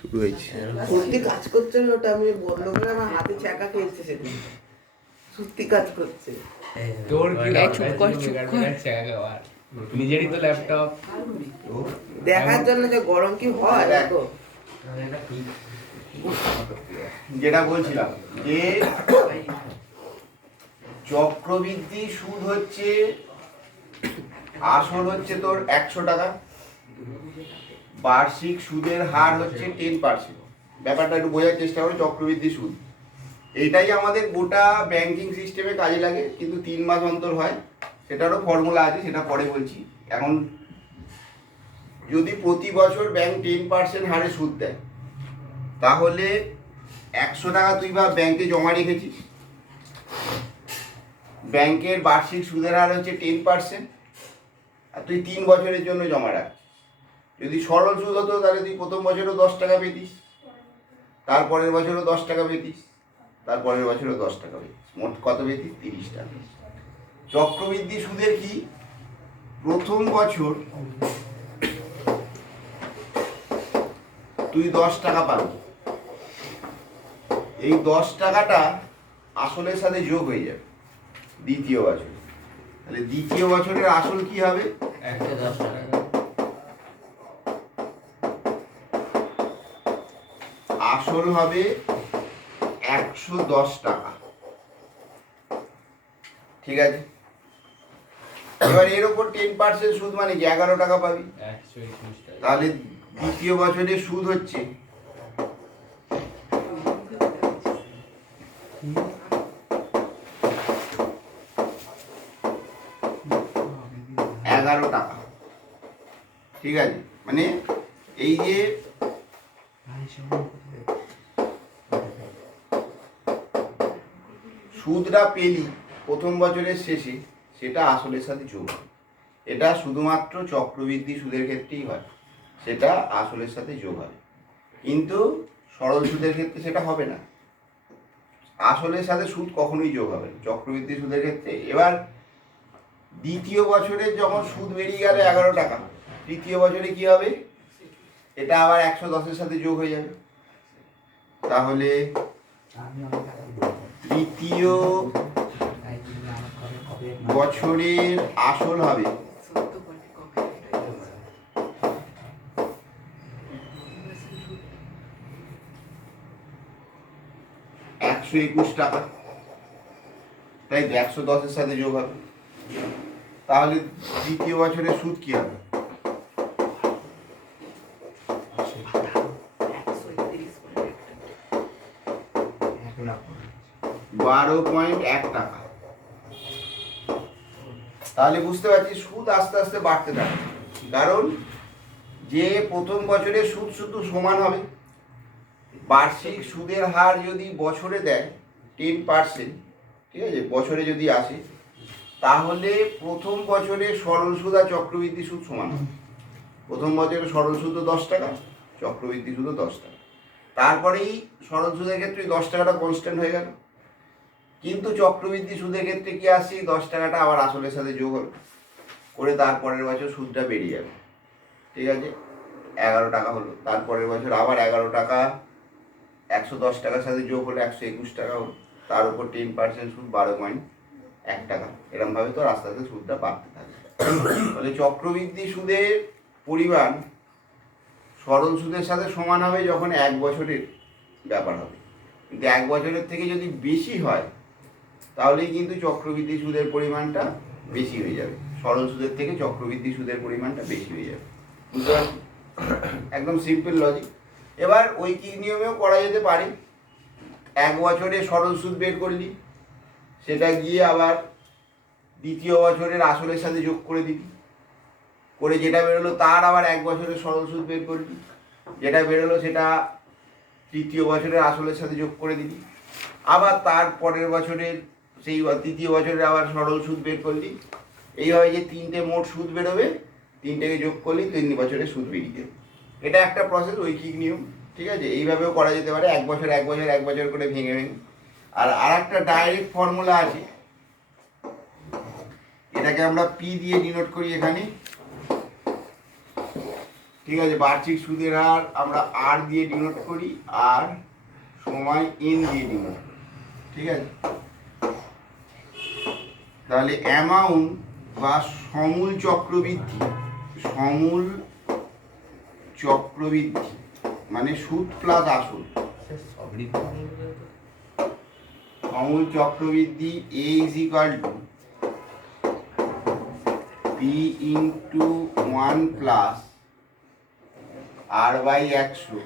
শুরু হয়েছে। সত্যি কাজ করছে না, ওটা আমি বন্ধ করে আমার হাতে চাকা খেয়েছে, সেদিন সত্যি কাজ করছে। তোর কি চুপ কর নিজেরই তো ল্যাপটপ দেখার জন্য যে গরম কি হয় দেখো। যেটা বলছিলাম যে চক্রবৃদ্ধি সুদ হচ্ছে, আসল হচ্ছে তোর 100 টাকা, বার্ষিক সুদের হার হচ্ছে 10%। ব্যাপারটা একটু বোঝার চেষ্টা করো। চক্রবৃদ্ধি সুদ এইটাই আমাদের গোটা ব্যাংকিং সিস্টেমে কাজে লাগে, কিন্তু 3 মাস অন্তর হয়। সেটারও ফর্মুলা আছে, সেটা পরে বলছি। এখন যদি প্রতি বছর ব্যাংক 10% হারে সুদ দেয়, তাহলে 100 টাকা তুই বা ব্যাংকে জমা রেখেছিস, ব্যাংকের বার্ষিক সুদের হার হচ্ছে 10%, আর তুই 3 বছরের জন্য জমা রাখিস। যদি সরল সুদ হতো তাহলে তুই প্রথম বছরও 10 টাকা পেতিস, তারপরের বছরও 10 টাকা পেতিস, তারপরের বছরও 10 টাকা পেতিস, মোট কত পেতিস? 30 টাকা। চক্রবৃদ্ধি সুদের কি, প্রথম বছর তুই 10 টাকা পাবি, এই 10 টাকাটা আসলের সাথে যোগ হয়ে যাবে দ্বিতীয় বছর। তাহলে দ্বিতীয় বছরের আসল কি হবে? 110 টাকা। আসল হবে 110 টাকা। ঠিক আছে, এবার এর উপর 10% সুদ মানে কি 11 টাকা পাবি। 121 টাকা। তাহলে দ্বিতীয় বছরের সুদ হচ্ছে 11 টাকা। ঠিক আছে, মানে এই যে সুদটা পেলি প্রথম বছরের শেষে, সেটা আসলের সাথে যোগ হয়। এটা শুধুমাত্র চক্রবৃদ্ধি সুদের ক্ষেত্রেই হয়, সেটা আসলের সাথে যোগ হয়। কিন্তু সরল সুদের ক্ষেত্রে সেটা হবে না, আসলের সাথে সুদ কখনোই যোগ হবে না চক্রবৃদ্ধি সুদের ক্ষেত্রে। এবার দ্বিতীয় বছরে যখন সুদ বেরিয়ে গেল 11 টাকা, তৃতীয় বছরে কি হবে? এটা আবার 110-এর সাথে যোগ হয়ে যাবে। তাহলে তৃতীয় বছরের আসল হবে 121 টাকা, তাই 110-এর সাথে যোগ হবে। তাহলে দ্বিতীয় বছরের সুদ কি হবে? 12.1 টাকা। তাহলে বুঝতে পারছি সুদ আস্তে আস্তে বাড়তে থাকে, কারণ যে প্রথম বছরে সুদ শুধু সমান হবে। বার্ষিক সুদের হার যদি বছরে দেয় 10%, ঠিক আছে, বছরে যদি আসে, তাহলে প্রথম বছরে সরল সুদ আর চক্রবৃদ্ধি সুদ সমান হবে। প্রথম বছরে সরল সুদও 10 টাকা, চক্রবৃদ্ধি সুদও 10 টাকা। তারপরেই সরল সুদের ক্ষেত্রে 10 টাকাটা কনস্ট্যান্ট হয়ে গেল, কিন্তু চক্রবৃদ্ধি সুদের ক্ষেত্রে কি আসছে? 10 টাকাটা আবার আসলের সাথে যোগ হলো করে, তারপরের বছর সুদটা বেরিয়ে যাবে। ঠিক আছে, 11 টাকা হলো, তারপরের বছর আবার 11 টাকা 110 টাকার সাথে যোগ হলো 121 টাকা হলো, তার উপর 10% সুদ 12.1 টাকা। এরকমভাবে তো আস্তে আস্তে সুদটা বাড়তে থাকে। তাহলে চক্রবৃদ্ধি সুদের পরিমাণ সরল সুদের সাথে সমান হবে যখন 1 বছরের ব্যাপার হবে, কিন্তু 1 বছরের থেকে যদি বেশি হয় তাহলেই কিন্তু চক্রবৃদ্ধি সুদের পরিমাণটা বেশি হয়ে যাবে, সরল সুদের থেকে চক্রবৃদ্ধি সুদের পরিমাণটা বেশি হয়ে যাবে। বুঝতে পারছি? একদম সিম্পল লজিক। এবার ঐকিক নিয়মেও করা যেতে পারে। 1 বছরে সরল সুদ বের করলি, সেটা গিয়ে আবার দ্বিতীয় বছরের আসলের সাথে যোগ করে দিবি, করে যেটা বেরোলো তার আবার 1 বছরের সরল সুদ বের করবি, যেটা বেরোলো সেটা তৃতীয় বছরের আসলের সাথে যোগ করে দিবি, আবার তার পরের বছরের সেই তৃতীয় বছরের আবার সরল সুদ বের করলি। এইভাবে যে 3টে মোট সুদ বেরোবে, 3টেকে যোগ করলি 3 বছরের সুদ বেরিয়ে যাবে। এটা একটা প্রসেস, ঐকিক নিয়ম। ঠিক আছে, এইভাবেও করা যেতে পারে, 1 বছর 1 বছর 1 বছর করে ভেঙে ভেঙে। আর একটা ডাইরেক্ট ফর্মুলা আছে, এটাকে আমরা পি দিয়ে ডিনোট করি এখানে। ঠিক আছে, বার্ষিক সুদের হার আমরা আর দিয়ে ডিনোট করি, আর সময় এন দিয়ে ডিনোট, ঠিক আছে। তাহলে অ্যামাউন্ট বা সমূল চক্রবৃদ্ধি, সমূল চক্রবৃদ্ধি মানে সুদ প্লাস আসল, সমূল চক্রবৃদ্ধি A is equal to P into 1 plus R by 100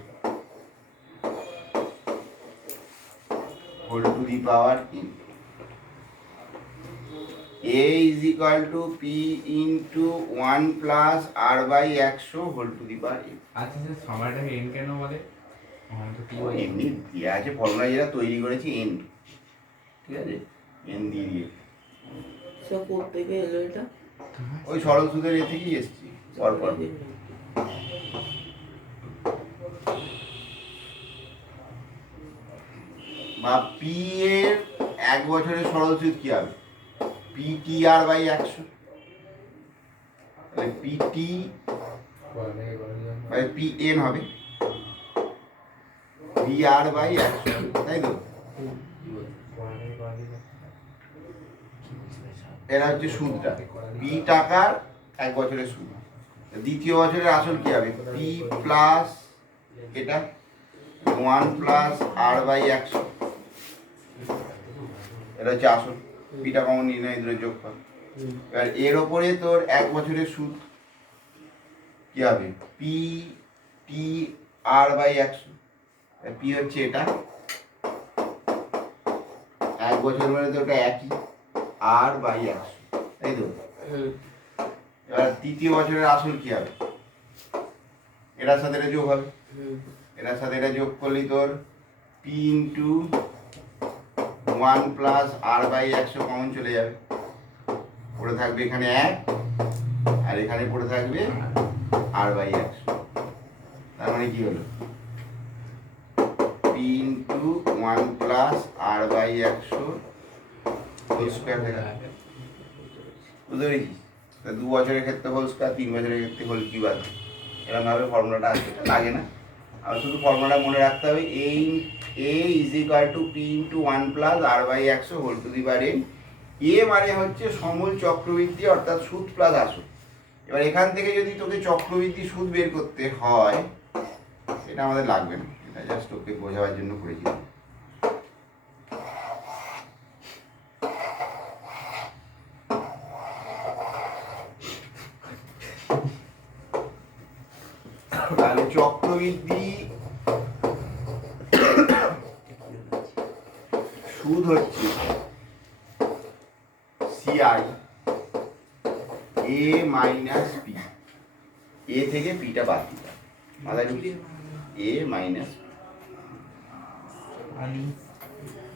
whole to the power n. A is equal to P into 1 plus R by 100 whole to the power n। আচ্ছা স্যার সময়টাকে এন কেন বলে? তো কি বলে? এমনি দেওয়া আছে ফর্মুলা যেটা তৈরি করেছি n, ঠিক আছে, n দিয়ে দিয়ে সব থেকে এলো এটা ওই সরল সুদের এ থেকেই এসছি পরপর। বা পি এর 1 বছরের সরল সুদ কি হবে? PTR বাই 100, তাহলে PT বাই PN হবে BR বাই 100, তাই তো? এরা হচ্ছে সুদটা, P টাকার 1 বছরের সুদ। দ্বিতীয় বছরের আসল কি হবে? P প্লাস এটা 1 প্লাস R বাই 100, এটা হচ্ছে আসল। পিটা কমন নির্ণয় দুটো যোগ কর। এবার এর ওপরে তোর 1 বছরের সুদ কি হবে? P T R by 100, P হচ্ছে এটা 1 বছর মানে তো ওটা একই, আর বাই 100, তাই তো? এবার তৃতীয় বছরের আসল কি হবে? এটার সাথে এটা যোগ হবে, এটার সাথে এটা যোগ করলে তোর P into 1 plus R by 100 common চলে যাবে, পড়ে থাকবে এখানে 1 আর এখানে পড়ে থাকবে আর বাই 100। তার মানে কি হলো? P into 1 plus R by 100 whole square হয়ে গেল। বুঝতে পেরেছিস? 2 বছরের ক্ষেত্রে হোল স্কোয়ার, 3 বছরের ক্ষেত্রে হোল কিউব আছে। এরকম ভাবে ফর্মুলাটা আসবে, লাগে না। আর শুধু ফর্মুলাটা মনে রাখতে হবে, a is equal to P into 1 plus R by 100 whole to the power n। A মানে হচ্ছে সমূল চক্রবৃদ্ধি অর্থাৎ সুদ প্লাস আসল। এবার এখান থেকে যদি তোকে চক্রবৃদ্ধি সুদ বের করতে হয়, এটা আমাদের লাগবে না, এটা জাস্ট ওকে বোঝাবার জন্য করেছি। তাহলে চক্রবৃদ্ধি সুদ হচ্ছে সিআই এ মাইনাস পি, এ থেকে পিটা বাদ দিতে মাথায় ঢুকছে, এ মাইনাস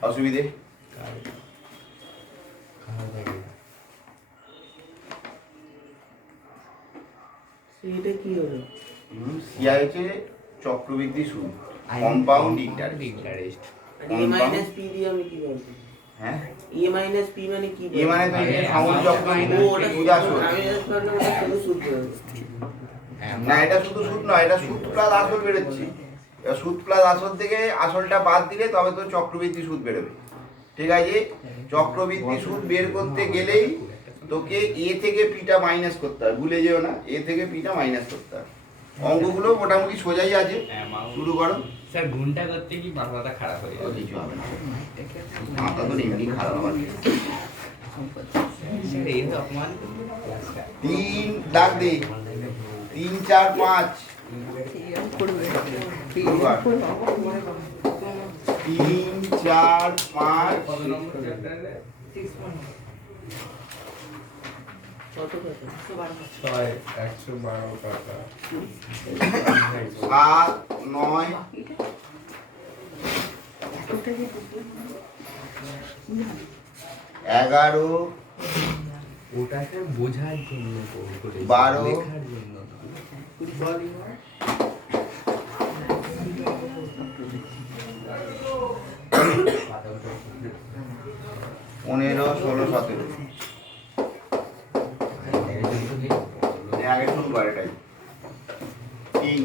অসুবিধে? এটা কি হলো? সিআই হচ্ছে চক্রবৃদ্ধি সুদ, কম্পাউন্ড ইন্টারেস্ট। এ মাইনাস পি দিয়ে আমি কি বলবো? হ্যাঁ, এ মাইনাস পি মানে কি? এ মানে তো এই সমূল চক্রবৃদ্ধি সুদ আসল। আমি ভাবলাম ওটা শুধু সুদ বলবো। না, এটা শুধু সুদ নয়, এটা সুদ প্লাস আসল বেরোচ্ছে। এবার সুদ প্লাস আসল থেকে আসলটা বাদ দিলে তবে তো চক্রবৃদ্ধি সুদ বেরোবে, ঠিক আছে? চক্রবৃদ্ধি সুদ বের করতে গেলেই তোকে এ থেকে পিটা মাইনাস করতে হবে, ভুলে যেও না, এ থেকে পিটা মাইনাস করতে হবে। অঙ্কগুলো মোটামুটি সোজাই আছে, শুরু করো। স্যার গুণটা করতে কি মাথাটা খারাপ হয়ে যাবে? কিছু হবে না, মাথা তো এমনি খারাপ হবে। স্যার এই তো অপমান ক্লাসটা 3 দাগ দে, 3 4 5 3 4 5 কত নম্বর চ্যাপ্টারে? কত কত? 6 112 টাকা 7 9 11 ওটাকে বোঝার জন্য করে 12 লেখার জন্য 15 16 17 আগে শুরু করে এটাই। কিং।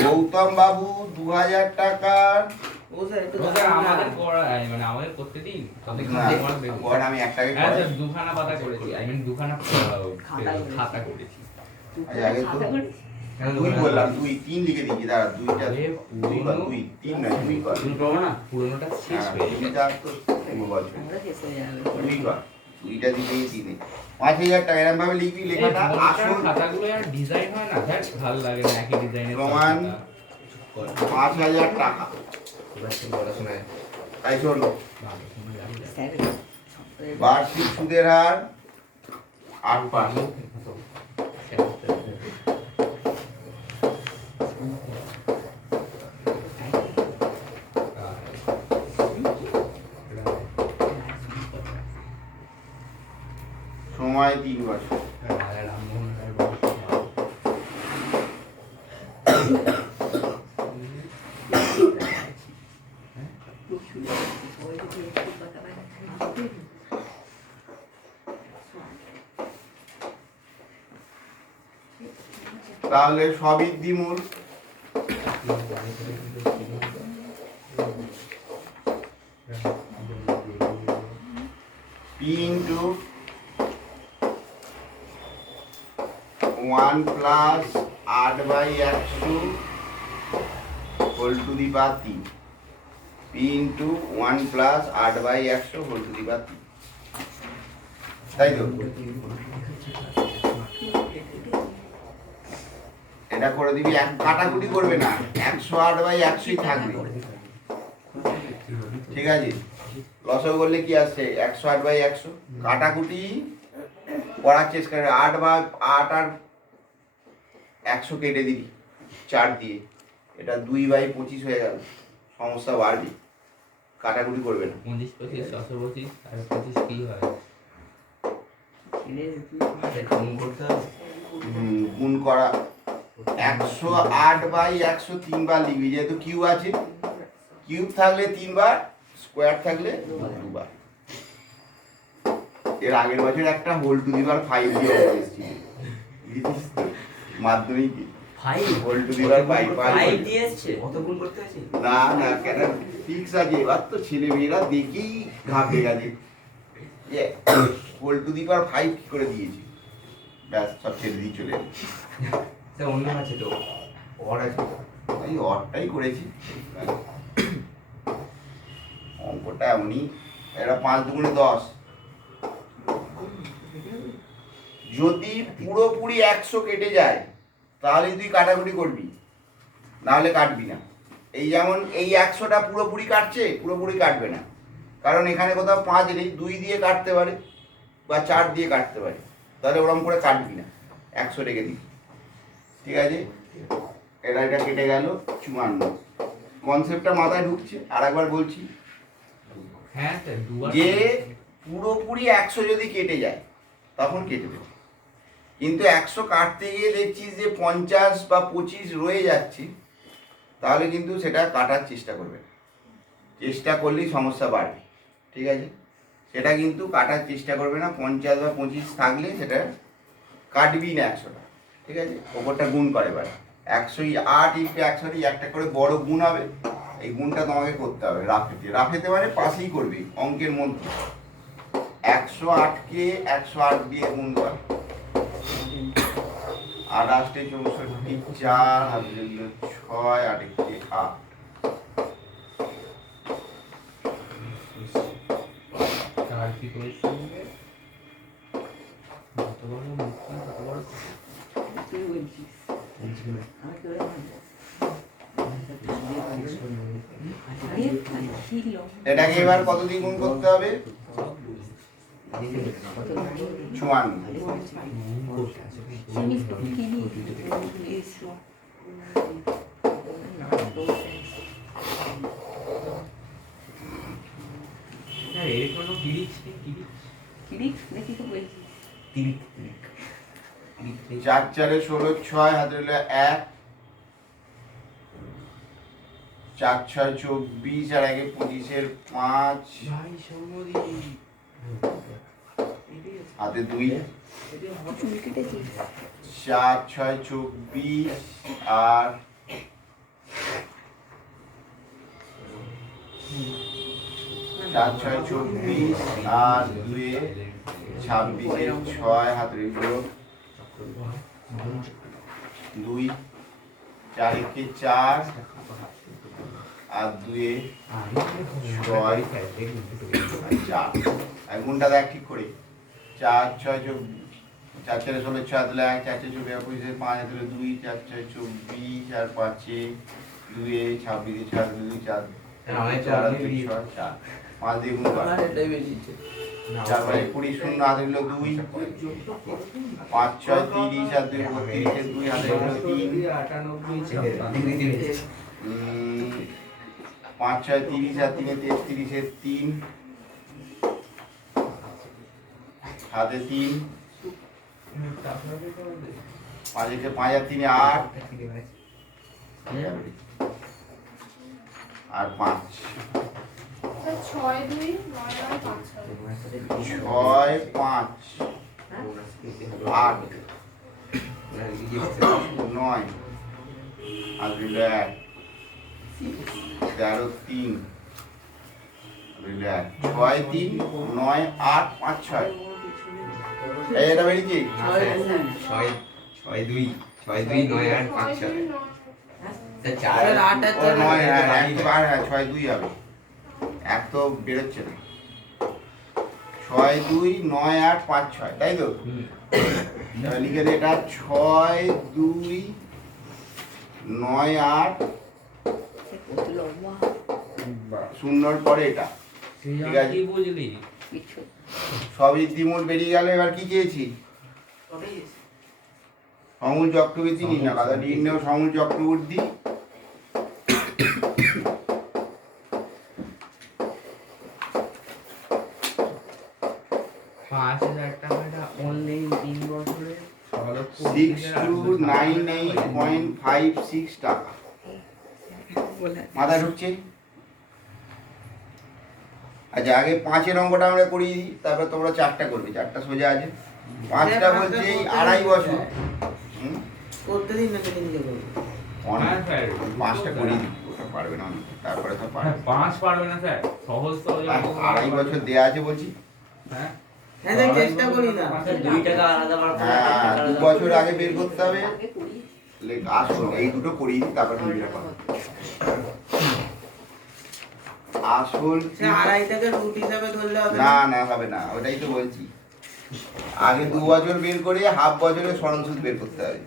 গৌতম বাবু 2000 টাকার ও স্যার একটু ওকে দাঁড়ান না। আমাদের করা মানে আমাদের করতে দিন তবে না, তোমার দেবো। বল আমি একটাকে হ্যাঁ করাই। স্যার দুখানা পাতা করেছি আই মিন দুখানা খাতা করেছি। আচ্ছা, আগে তো কেন তুই দুখানা বললাম করেছি? তুই 3 লিখে দিয়েছি, দাঁড়া দুইটা আরে, তুই কর, পুরনো- তুই 3 নয় তুই কর। তুমি পাবো না পুরোনোটা শেষ হ্যাঁ, হয়ে যাবে। দুইটা তো তুমি বলছো আমরা শেষ হয়ে যাবে। তুই কর, দুইটা দিকে 3 5000 টাকা এরকম ভাবে লিখবি, লেখাটা এই আসল মনিটর খাতাগুলো আর ডিজাইন হয় না দেখ ভালো লাগে না একই ডিজাইনের প্রমাণ। 5000 টাকা। তাই চলো, স্যার বার্ষিক সুদের হার 8%। সময় 3 বছর। তাহলে সবৃদ্ধিমূল P into 1 plus 8/100 whole to the power 3. P into 1 plus 8/100 whole to the power 3. তাই তো এটা করে দিবি, এক কাটাকুটি করবে না, 108/100ই থাকবে। ঠিক আছে, লসও করলে কি আসছে 108/100, কাটাকুটি করার চেষ্টা করে 8 আর 100 কেটে দিবি 4 দিয়ে, এটা 2/25 হয়ে গেল, সমস্যা বাড়বে, কাটাকুটি করবে না। 25 25 25 আর 25 কি হয় গুণ করা 108/100 3 বার লিখবি, যেহেতু কিউ আছে, কিউব থাকলে 3 বার, স্কোয়ার থাকলে 2 বার। এর আগের বছর একটা হোল টু দি পাওয়ার 5 দিয়ে এসেছিল মাধ্যমিকে, হোল টু দি পাওয়ার 5 দিয়ে এসছে কত গুণ করতে আছে না না কেন ফিক্স আছে, এবার তো ছেলে মেয়েরা দেখেই ঘাবড়ে গেছে, হোল টু দি পাওয়ার 5 কি করে দিয়েছে, ব্যাস সব ছেড়ে দিয়ে চলে এলো। তা অন্য আছে তো অর আছে, এই অরটাই করেছি, অঙ্কটা এমনই, এটা 5 দুগুণে 10, যদি পুরোপুরি 100 কেটে যায় তাহলে তুই কাটাকুটি করবি, নাহলে কাটবি না। এই যেমন এই 100টা পুরোপুরি কাটছে, পুরোপুরি কাটবে না, কারণ এখানে কোথাও 5 নেই, 2 দিয়ে কাটতে পারে বা 4 দিয়ে কাটতে পারে, তাহলে ওরকম করে কাটবি না, 100 রেখে দিবি। ঠিক আছে, এটা কেটে গেল 54। কনসেপ্টটা মাথায় ঢুকছে? আর একবার বলছি, হ্যাঁ স্যার দুবার যে পুরোপুরি 100 যদি কেটে যায় তখন কেটে দেবে, কিন্তু 100 কাটতে গিয়ে দেখছিস যে 50 বা 25 রয়ে যাচ্ছে, তাহলে কিন্তু সেটা কাটার চেষ্টা করবে না, চেষ্টা করলেই সমস্যা বাড়বে। ঠিক আছে, সেটা কিন্তু কাটার চেষ্টা করবে না, 50 বা 25 থাকলে সেটা কাটবি না 100টা। ঠিক আছে, ওপরটা গুণ করে এবার 108 ইন্টু 108 একটা করে বড় গুণ হবে, এই গুণটা তোমাকে করতে হবে রাফেতে, রাফেতে মানে পাশেই করবে অঙ্কের মধ্যে, 108কে 108 দিয়ে গুণ কর, 8 8 64 4 হাত 6 8 8 কার কি করেছি কত বড় মুক্তি কত বড় তুই বলছিস আমি তো এটাকে এবার কত দিয়ে গুণ করতে হবে? 54। এর কোনো কিরিচ দেখি তো বলছিস 4 4 16 6 হাতে হলো 1, 4 6 24 আর 1 25 5, ভাই সম্মতি হাতে 2, 4 6 24 আর 4 6 24 আর 2 26 6 হাতে রইল 2 4 1 4 আর 2 6 4 এক গুণটা দেখ ঠিক করে 4 6 4 4 16 6 দিলে 1 4 4 24 25 5 দিলে 2 4 6 24 আর 5 2 26 4 2 4 4 5 দিয়ে গুণ কর আমার এটাই বেশি ইচ্ছে। 4 5 20 শূন্য হাতে রইল 2 5 6 30 আর 2 32 2 হাতে রইল 3 5 6 30 আর 3 33 এর 3 হাতে 3 5 একে 5 আর 3 8 আর 5 6 2 9 5 6 5 8 9 আর 1 13 3 6 3 9 8 5 6 এই এটা বেরিয়েছে 6 2 9 8 5 6 আর 8 ও 9 হ্যাঁ এক তো আর হ্যাঁ 6 2 হবে এক তো বেরোচ্ছে না 6 2 9 8 5 6 তাই তো এবার লিখে দে এটা 6 2 9 8 শূন্যর পরে এটা ঠিক আছে। কি বুঝলি? সব ইতিমূল বেরিয়ে গেল এবার কি চেয়েছি সমূল চক্রবৃদ্ধি নির্ণয় কথা নির্ণয় সমূল চক্রবৃদ্ধি 5,000 টাকাটা অনলি 3 বছরে 6298.56 টাকা মাথায় ঢুকছে আচ্ছা আগে 5-এর অঙ্কটা আমরা করিয়ে দিই তারপর তোমরা 4টা করবে 4টা সোজা আছে 5টা বলছে এই 2.5 বছর করতে দিন না কেটে নিজে করবো। অনেক হ্যাঁ, স্যার। 5টা করিয়ে দিই ওটা পারবে না অনেক। তারপরে তো পারবে 5 পারবে না স্যার, সহজ তো 2.5 বছর দেয়া আছে বলছি হ্যাঁ হ্যাঁ দেখ চেষ্টা করি না। 2 টাকা আলাদা হ্যাঁ 2 বছর আগে বের করতে হবে আসল এই দুটো করিয়ে দিই তারপর তুমি বের করো আসল সে আড়াইটাকে রুট হিসাবে ধরলে হবে না না হবে না ওটাই তো বলছি আগে 2 বছর বের করে হাফ বছরের সরল সুদ বের করতে হবে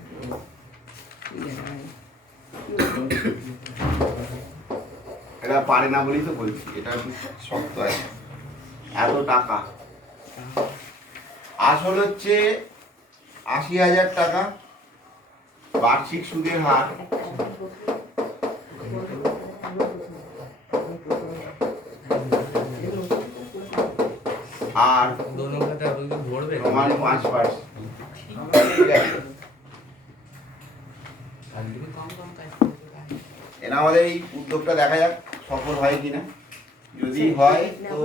এটা পারে না বলেই তো বলছি এটা একটু শক্ত আছে এত টাকা আসল হচ্ছে 80,000 টাকা বার্ষিক সুদের হার আর দোনো খাতে আপনি ভরবে সমান 5%। ঠিক আছে এরা আমাদের এই উদ্যোগটা দেখা যাক সফল হয় কিনা যদি হয় তো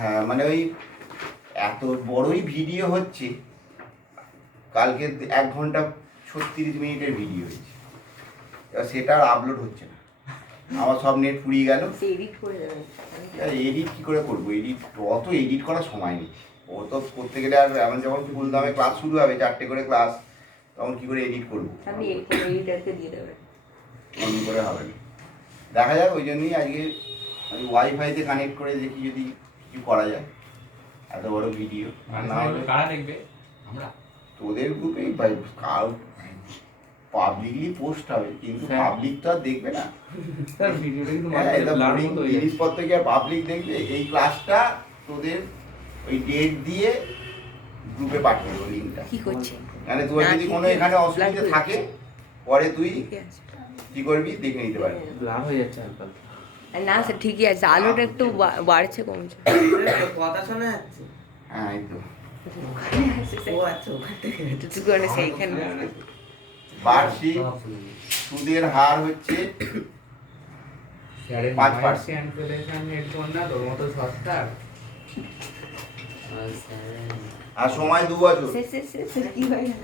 হ্যাঁ মানে ওই এত বড়ই ভিডিও হচ্ছে কালকে 1 ঘন্টা 36 মিনিটের ভিডিও হয়েছে এবার সেটা আর আপলোড হচ্ছে না আমার সব নেট ফুরিয়ে গেল এডিট কি করে করবো এডিট অত এডিট করার সময় নেই ও তো করতে গেলে আর এমন যখন ফুল দামে ক্লাস শুরু হবে 4টে করে ক্লাস তখন কি করে এডিট করবো অন্য করে হবে না দেখা যাক ওই জন্যই আজকে আমি ওয়াইফাইতে কানেক্ট করে দেখি যদি কিছু করা যায় এত বড় ভিডিও আর না হলে কারা দেখবে? আমরা তোদের গ্রুপে পাবলিকলি পোস্ট হবে কিন্তু হ্যাঁ। পাবলিক তো আর দেখবে না স্যার ভিডিওটা কিন্তু হ্যাঁ, এটা boring জিনিসপত্র কি আর পাবলিক দেখবে এই ক্লাসটা তোদের ওই ডেট দিয়ে গ্রুপে পাঠিয়ে দেবো লিঙ্কটা কি করছে মানে তোর যদি কোনো এখানে অসুবিধা থাকে পরে তুই কি করবি দেখে নিতে পারবি লাভ হয়ে যাচ্ছে হালকা না স্যার ঠিকই আছে আলুটা একটু বাড়ছে কমছে কথা শোনা যাচ্ছে হ্যাঁ এই তো ও আচ্ছা ওখান থেকে একটু করে সেইখানে বার্ষিক সুদের হার হচ্ছে 5%। ক্যান্সেলেশন হেডফোন না তোর মতো সস্তা আর সময় 2 বছর। কি হয় না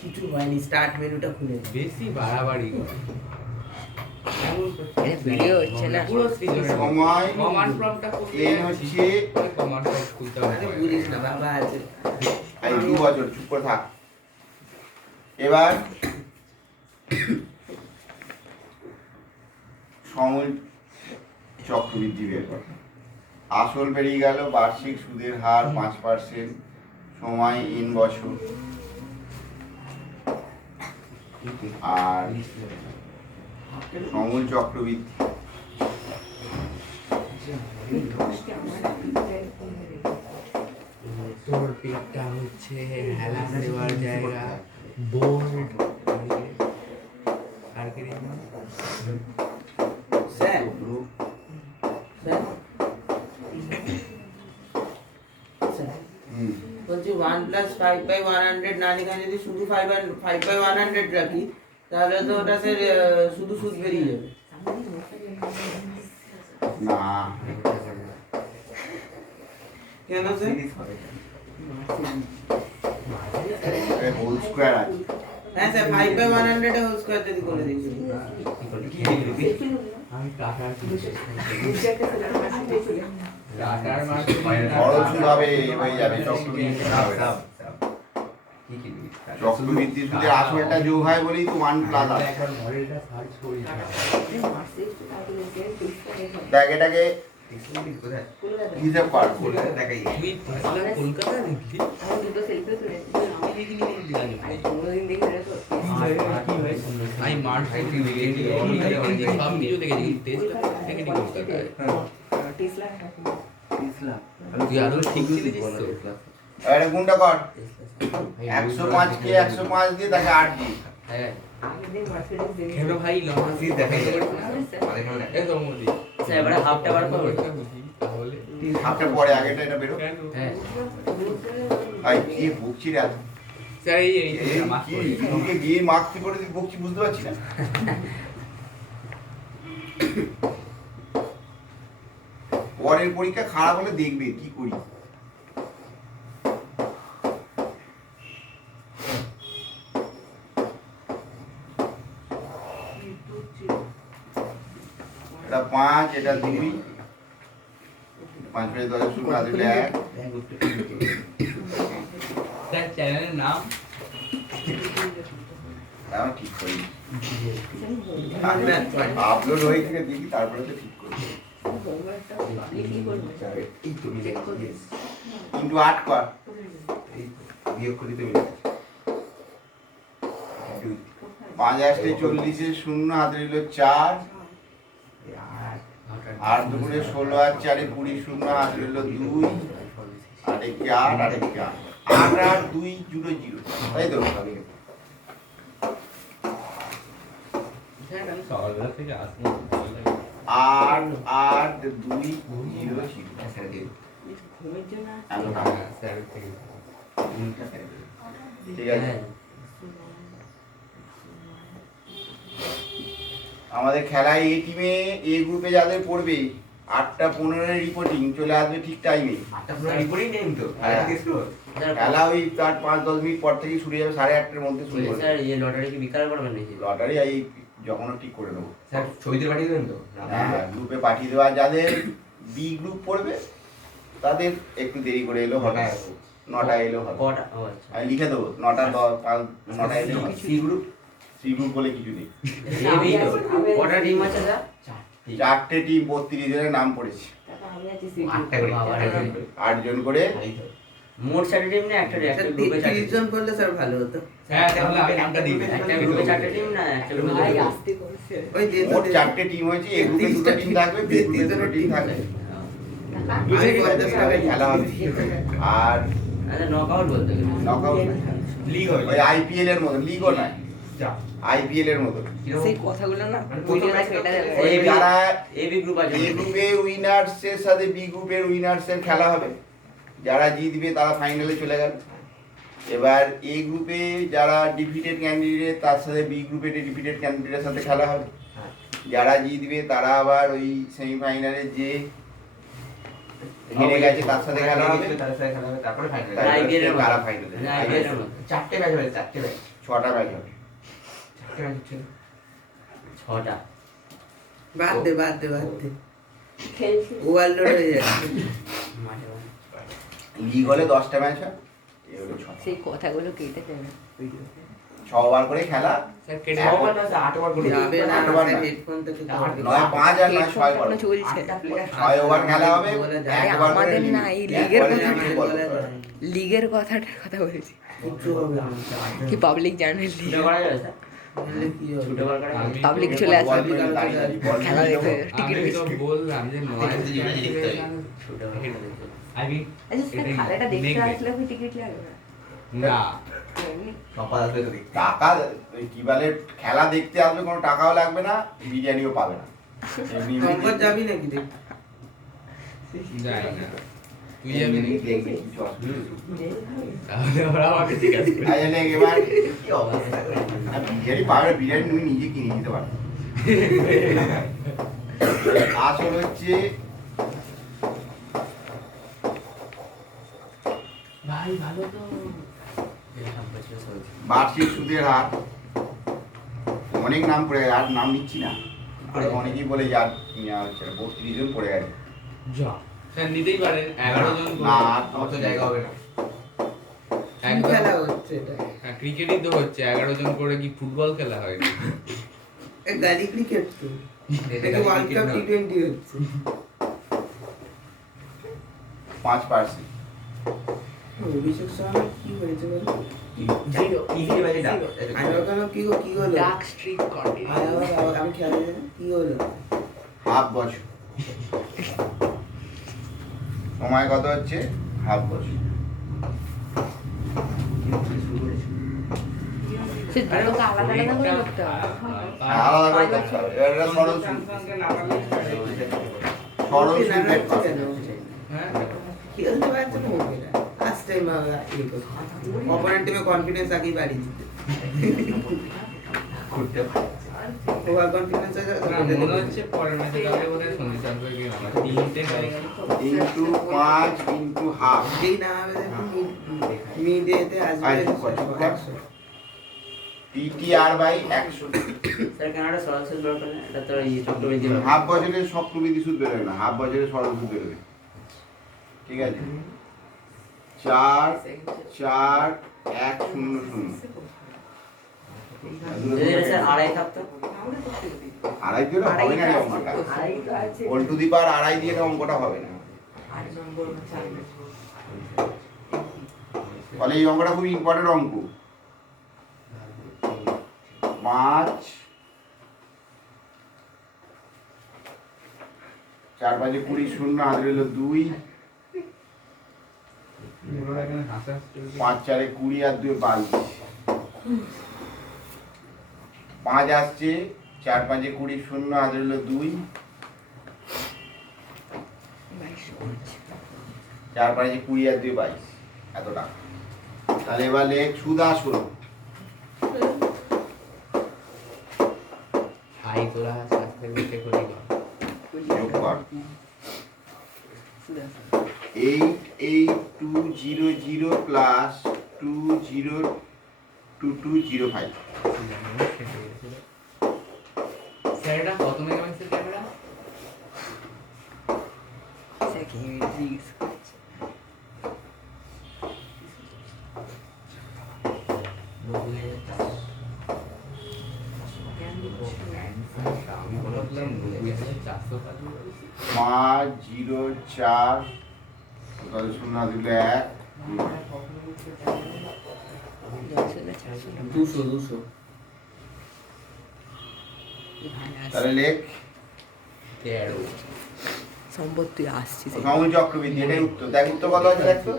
কিছু হয়নি, স্টার্ট মেনুটা খুলে দাও। বেশি বাড়াবাড়ি ভিডিও হচ্ছে না সময় কমান্ড প্রম্পটটা এন হচ্ছে কমান্ড প্রম্পট খুলতে আরে হবে বলিস না, বাবা আছে। এই 2 বছর, চুপ করে থাক। এবার সময় চক্রবৃদ্ধি বের কর। আসল বেরিয়ে গেল, বার্ষিক সুদের হার 5%, সময় n বছর, আর সমূল চক্রবৃদ্ধি। তোর পেটটা হচ্ছে হেলা দেওয়ার জায়গা বোল্ড আর কি স্যার, স্যার, স্যার, বলছি 1 + 5/100 না লিখে যদি শুধু 5/100 রাখি, তাহলে তো ওটা স্যার শুধু সুদ বেরিয়ে যাবে। না, কেন স্যার? হোল স্কোয়ার আছে। হ্যাঁ স্যার, 5/100 হোল স্কয়ার যদি করে দিই। আমি টাকার টাকার মার্কেট খরচ সুদ হবে, হয়ে যাবে চক্রবৃদ্ধি হবে না। চক্রবৃদ্ধি সুদের আসলটা যোগ হয় বলেই তো 1 প্লাস আছে। এখন মডেলটা সার্চ করি দেখ এটাকে হিসাব কর। তুই কলকাতা দেখলি আমি মার্চ দেখি সব কিছু দেখেছি টেস্ট দেখেছি কলকাতায় তুই আরো ঠিক ছিলিস তো এটা গুণটা কর, 105 কে 105 দিয়ে তাকে 8 দি। হ্যাঁ কেন ভাই লম্বা সিট দেখাই একদম মোদি স্যার এবারে হাফটা বার করো তাহলে হাফটা পরে আগেটা এটা বেরো। কেন হ্যাঁ ভাই কি বকছি রে এত? স্যার এই এই এই কি তোকে গিয়ে মার্কস কি করে বকছি বুঝতে পারছি না। পরের পরীক্ষা খারাপ হলে দেখবে কি করি। এটা 5, এটা 2, 5 5 10 0 আর এটা 1। স্যার চ্যানেলের নাম আমি ঠিক করি, আপলোড হয়ে গেলে দেখি তারপরে তো ঠিক করি। কিন্তু 8 কর, বিয়োগ করি তো 5 8 40 0 হাতে রইল 4, 8 2 16 আর 4 20 0 হাতে রইল 2, আর 8 আর 8 আর 2 0 0, তাই তো? সকালবেলা থেকে আসবো 8 8 2 0 0। স্যার থেকে ঠিক আছে, আমাদের খেলায় এই টিমে এ গ্রুপে যাদের পড়বে 8টা 15 রিপোর্টিং চলে আসবে ঠিক টাইমে। খেলা ওই তার 5-10 মিনিট পর থেকে শুরু যাবে, 8:30টার মধ্যে শুরু হবে। স্যার এই লটারি কি বিকাল করবেন নাকি লটারি এই যখন ঠিক করে দেবো। স্যার ছবিতে পাঠিয়ে দেবেন তো? হ্যাঁ, গ্রুপে পাঠিয়ে দেওয়া। যাদের বি গ্রুপ পড়বে তাদের একটু দেরি করে এলো হবে, 9টা এলো হবে। কটা ও আচ্ছা আমি লিখে দেবো 9টা 9টা এলো হবে। সি গ্রুপ সি গ্রুপ বলে কিছু নেই। এই তো কটা টিম আছে স্যার 4টে টিম 32 জনের নাম পড়েছে, 8টা করে 8 জন করে। মোট 4 টিম না একটা স্যার, গ্রুপে 30 জন করলে স্যার ভালো হতো। হ্যাঁ তাহলে আমি নামটা দিই একটা গ্রুপে 4 টিম না একটা গ্রুপে ওই দিয়ে মোট 4টে টিম হয়েছে, এ গ্রুপে 2টো টিম থাকবে, বি গ্রুপে 2টো টিম থাকবে। খেলা হবে। আর আচ্ছা নকআউট বলতে গেলে নকআউট লিগ হয় ওই আইপিএল এর মতো, লিগও নয়, আইপিএল এর মতো। সেই কথাগুলো না ভিডিওটা কেটে দেবে ওই যারা এবি গ্রুপ আছে এ গ্রুপে উইনার্স এর সাথে বি গ্রুপের উইনার্স এর খেলা হবে, যারা জিতবে তারা ফাইনালে চলে গেল। এবার এ গ্রুপে যারা ডিফিটেড ক্যান্ডিডেট তার সাথে বি গ্রুপের ডিফিটেড ক্যান্ডিডেটের সাথে খেলা হবে, যারা জিতবে তারা আবার ওই সেমিফাইনালে যে হেরে গেছে তার সাথে খেলা হবে, তার সাথে খেলা হবে, তারপরে ফাইনাল। IPL এর মতো। কারা ফাইনালে IPL এর মতো। চারটে ম্যাচ হবে, চারটে ম্যাচ। 6টা ম্যাচ হবে। চারটে ম্যাচ হচ্ছে না? 6টা। বাদ দে। ওভারলোড হয়ে যাচ্ছে। লিগ হলে 10টা ম্যাচ হয়, এই হলো 6। সেই কথাগুলো কেটে যাবে ভিডিওতে। 6 ওভার করে খেলা, স্যার কেটে ছ ওভার না, 8 ওভার করে যাবে না, আট ওভার না। হেডফোন থেকে তো আট নয় 5 আর নয় 6 এখনো করে। চলছে। 6 ওভার খেলা হবে, আরে 1 ওভার করে আমাদের limit। না, এই এক লিগের ওভারে কথা limit বলা বল। যায়। লিগের কথাটার কথা বলছি কিচ্ছু হবে না। কি পাবলিক জার্নাল লিগ ছুটে করা যাবে স্যার? বললে কি হবে? ছুটে বল করা যাবে? আমি পাবলিক তো- চলে আসবে বল করে দাঁড়িয়ে দাঁড়িয়ে বল খেলা নিয়ে দেখে যাবো। টিকিট আমি তো বললাম যে নয় ছুটে বল করা যাবে। আমি আচ্ছা খেলাটা দেখতে দেখবে। আসলে কি টিকিট লাগবে না না এমনি সকাল আসবে তো দেখতে। টাকা ওই কি বলে, খেলা দেখতে আসবে, কোনো টাকাও লাগবে না, বিরিয়ানিও পাবে না। এমনি শঙ্কর যাবি নাকি দেখ? যাই না তুই যাবি এমনি নাকি? দেখবে, কিছু অসুবিধা নেই। তাহলে ওরা আমাকে ঠিক আছে আচ্ছা, নে, এবার কি অবস্থা করে? আর বিরিয়ানি পাবে না, বিরিয়ানি তুমি নিজে কিনে নিতে পারো। আসল হচ্ছে ভাই ভালো তো। বার্ষিক সুদের হার, অনেক নাম পড়ে গেছে, আর নাম নিচ্ছি না, আরো অনেকেই বলে যে আর নেওয়া হচ্ছে না, 32 জন পড়ে গেছে। যা স্যার নিতেই পারেন 11 জন করে। না, আর অত জায়গা হবে না। কি একদম। খেলা হচ্ছে এটা? হ্যাঁ, ক্রিকেটই তো হচ্ছে 11 জন করে, কি ফুটবল খেলা হয় না? এই গালি ক্রিকেট তো। এটা এটা ওয়ার্ল্ড কাপ cricket টি20 হচ্ছে। 5%। অভিষেক শর্মা কি হয়েছে বলো? ইজি বাজে ডাক। আমি ওখানে কি হলো? ডার্ক স্ট্রিট কন্টিনিউ আমি খেয়াল করি না। কি হলো? হাফ বছর, সময় কত হচ্ছে? হাফ বছর। সে দুটোকে আলাদা আলাদা করে করতে হবে আলাদা করে করতে হবে। এবার এটা সরল সুদ, সরল সুদ বের করতে হবে। হ্যাঁ খেলতে পারছে না ওকে। লাস্ট টাইম অপোনেন্ট টিমে কনফিডেন্স আগেই বাড়িয়ে দিতে। করতে পারে। ওভার কনফিডেন্স আছে। না, মনে হচ্ছে পরের ম্যাচে কালকে বোধহয় সন্দীপ চাঁদকে গিয়ে নামা 3টে হয়ে গেল। ইন্টু 5 ইন্টু হাফ, যেই না হবে দেখুন মিডিয়েতে আসবে আর কত? 100। PTR by 100। স্যার কানাডা সরাসরি দরকার না, এটা তো এই চক্রবৃদ্ধি হাফ বছরের চক্রবৃদ্ধি সুদ বেরোবে না, হাফ বছরের সরল সুদ বেরোবে। ঠিক আছে, 4 4 1 0 0। স্যার আড়াই থাকতো। আড়াই দিয়ে হবে না রে অঙ্কটা, হোল টু দি পাওয়ার আড়াই দিয়ে অঙ্কটা হবে না। ফলে এই অঙ্কটা খুব ইম্পর্টেন্ট অঙ্ক। 5 4 5 20 0 হাত রইল 2, 5 4 20 আর 2 22। 5 আসছে, 4 5 20 0 হাত রইল 2, 4 5 20 আর 2 22, এত টাকা। তাহলে এবার লেখ সুদ আসল। হাই তোরা স্বাস্থ্যের দিকে করে গেল। যোগ কর 88200 প্লাস 202205। স্যার এটা কত মেগাপিক্সেল ক্যামেরা? আমি বললাম 400 5 0 4 তাহলে 0 হাত রইল 1, 200 তাহলে লেখ সম্পত্তি আসছি সমন চক্রবৃদ্ধি, এটাই উত্তর। দেখ উত্তর কত আছে দেখ তো।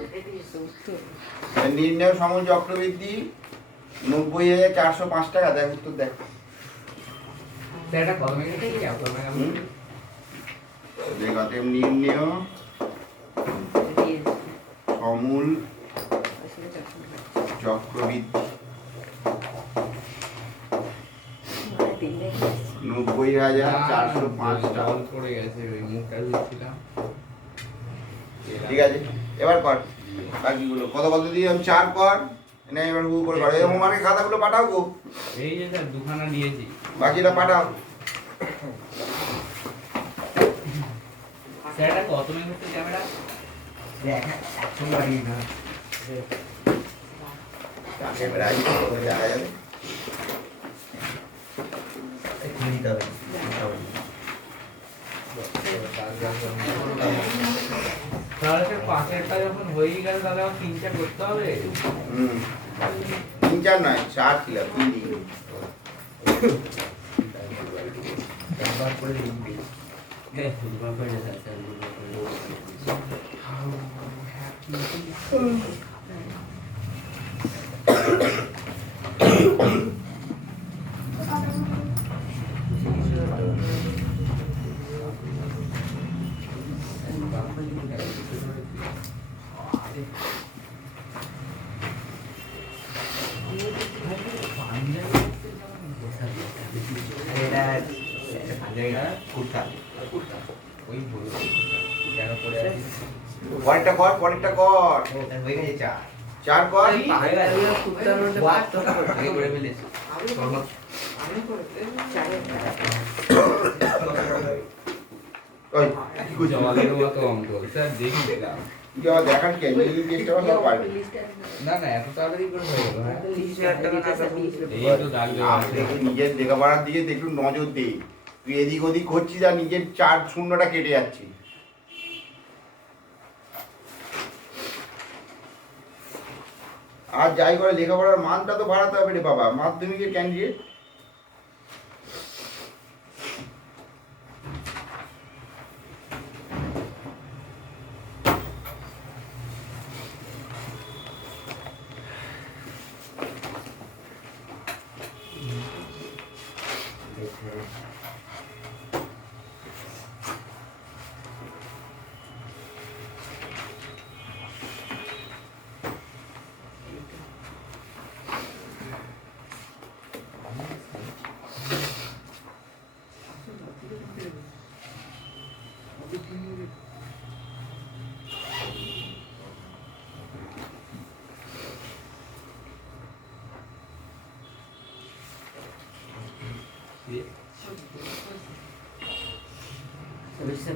নির্ণয় সমন চক্রবৃদ্ধি 90,405 টাকা। দেখ উত্তর দেখ। স্যার এটা কত মেগাপিক্সেল কত মেগাপিক্সেল? দেখ অতএব নির্ণয় সমূল চক্রবৃদ্ধি 90,405 টাকা। জল পড়ে গেছে ওই মুখটা ধুচ্ছিলাম। ঠিক আছে, এবার কর বাকিগুলো। কত কত দিয়ে আমি 4 কর না, এবার হু করে কর। এই হোমওয়ার্কের খাতাগুলো পাঠাও গো, এই যে স্যার দুখানা নিয়েছি। বাকিটা পাঠাও। স্যার এটা কত মেগাপিক্সেল ক্যামেরা? দেখ একসঙ্গে বাড়িয়ে না ক্যামেরা আইছে কত দেখা যাবে। খুলে দিতে হবে তাহলে স্যার পাশেরটা যখন হয়ে গেল তাহলে আমার 3-4 করতে হবে। 3-4 নয় 4 ছিল 3 দিন। একবার করে লিখবি এটা পাঞ্জাবিটা কুর্তা ওই বলবো কেন পরে আছিস পরেরটা কর, পরেরটা কর। হয়ে গেছে 4 কর। কুত্তার মধ্যে পার্থক্য আগে করে ফেলিস ওই কি করছিস? জলের মতো অঙ্ক স্যার দেখছিলাম। কি আবার দেখার কি আছে? এই টেস্টটা সব পারবি। না না এত তাড়াতাড়ি করে হয়ে গেল। হ্যাঁ এই তো দাগ দেওয়া আছে। আপনি নিজের লেখাপড়ার দিকে একটু নজর দে। তুই এদিক ওদিক করছিস আর নিজের 4 শূন্যটা কেটে যাচ্ছে। আর যাই করে লেখাপড়ার মানটা তো বাড়াতে হবে রে বাবা, মাধ্যমিকের ক্যান্ডিডেট।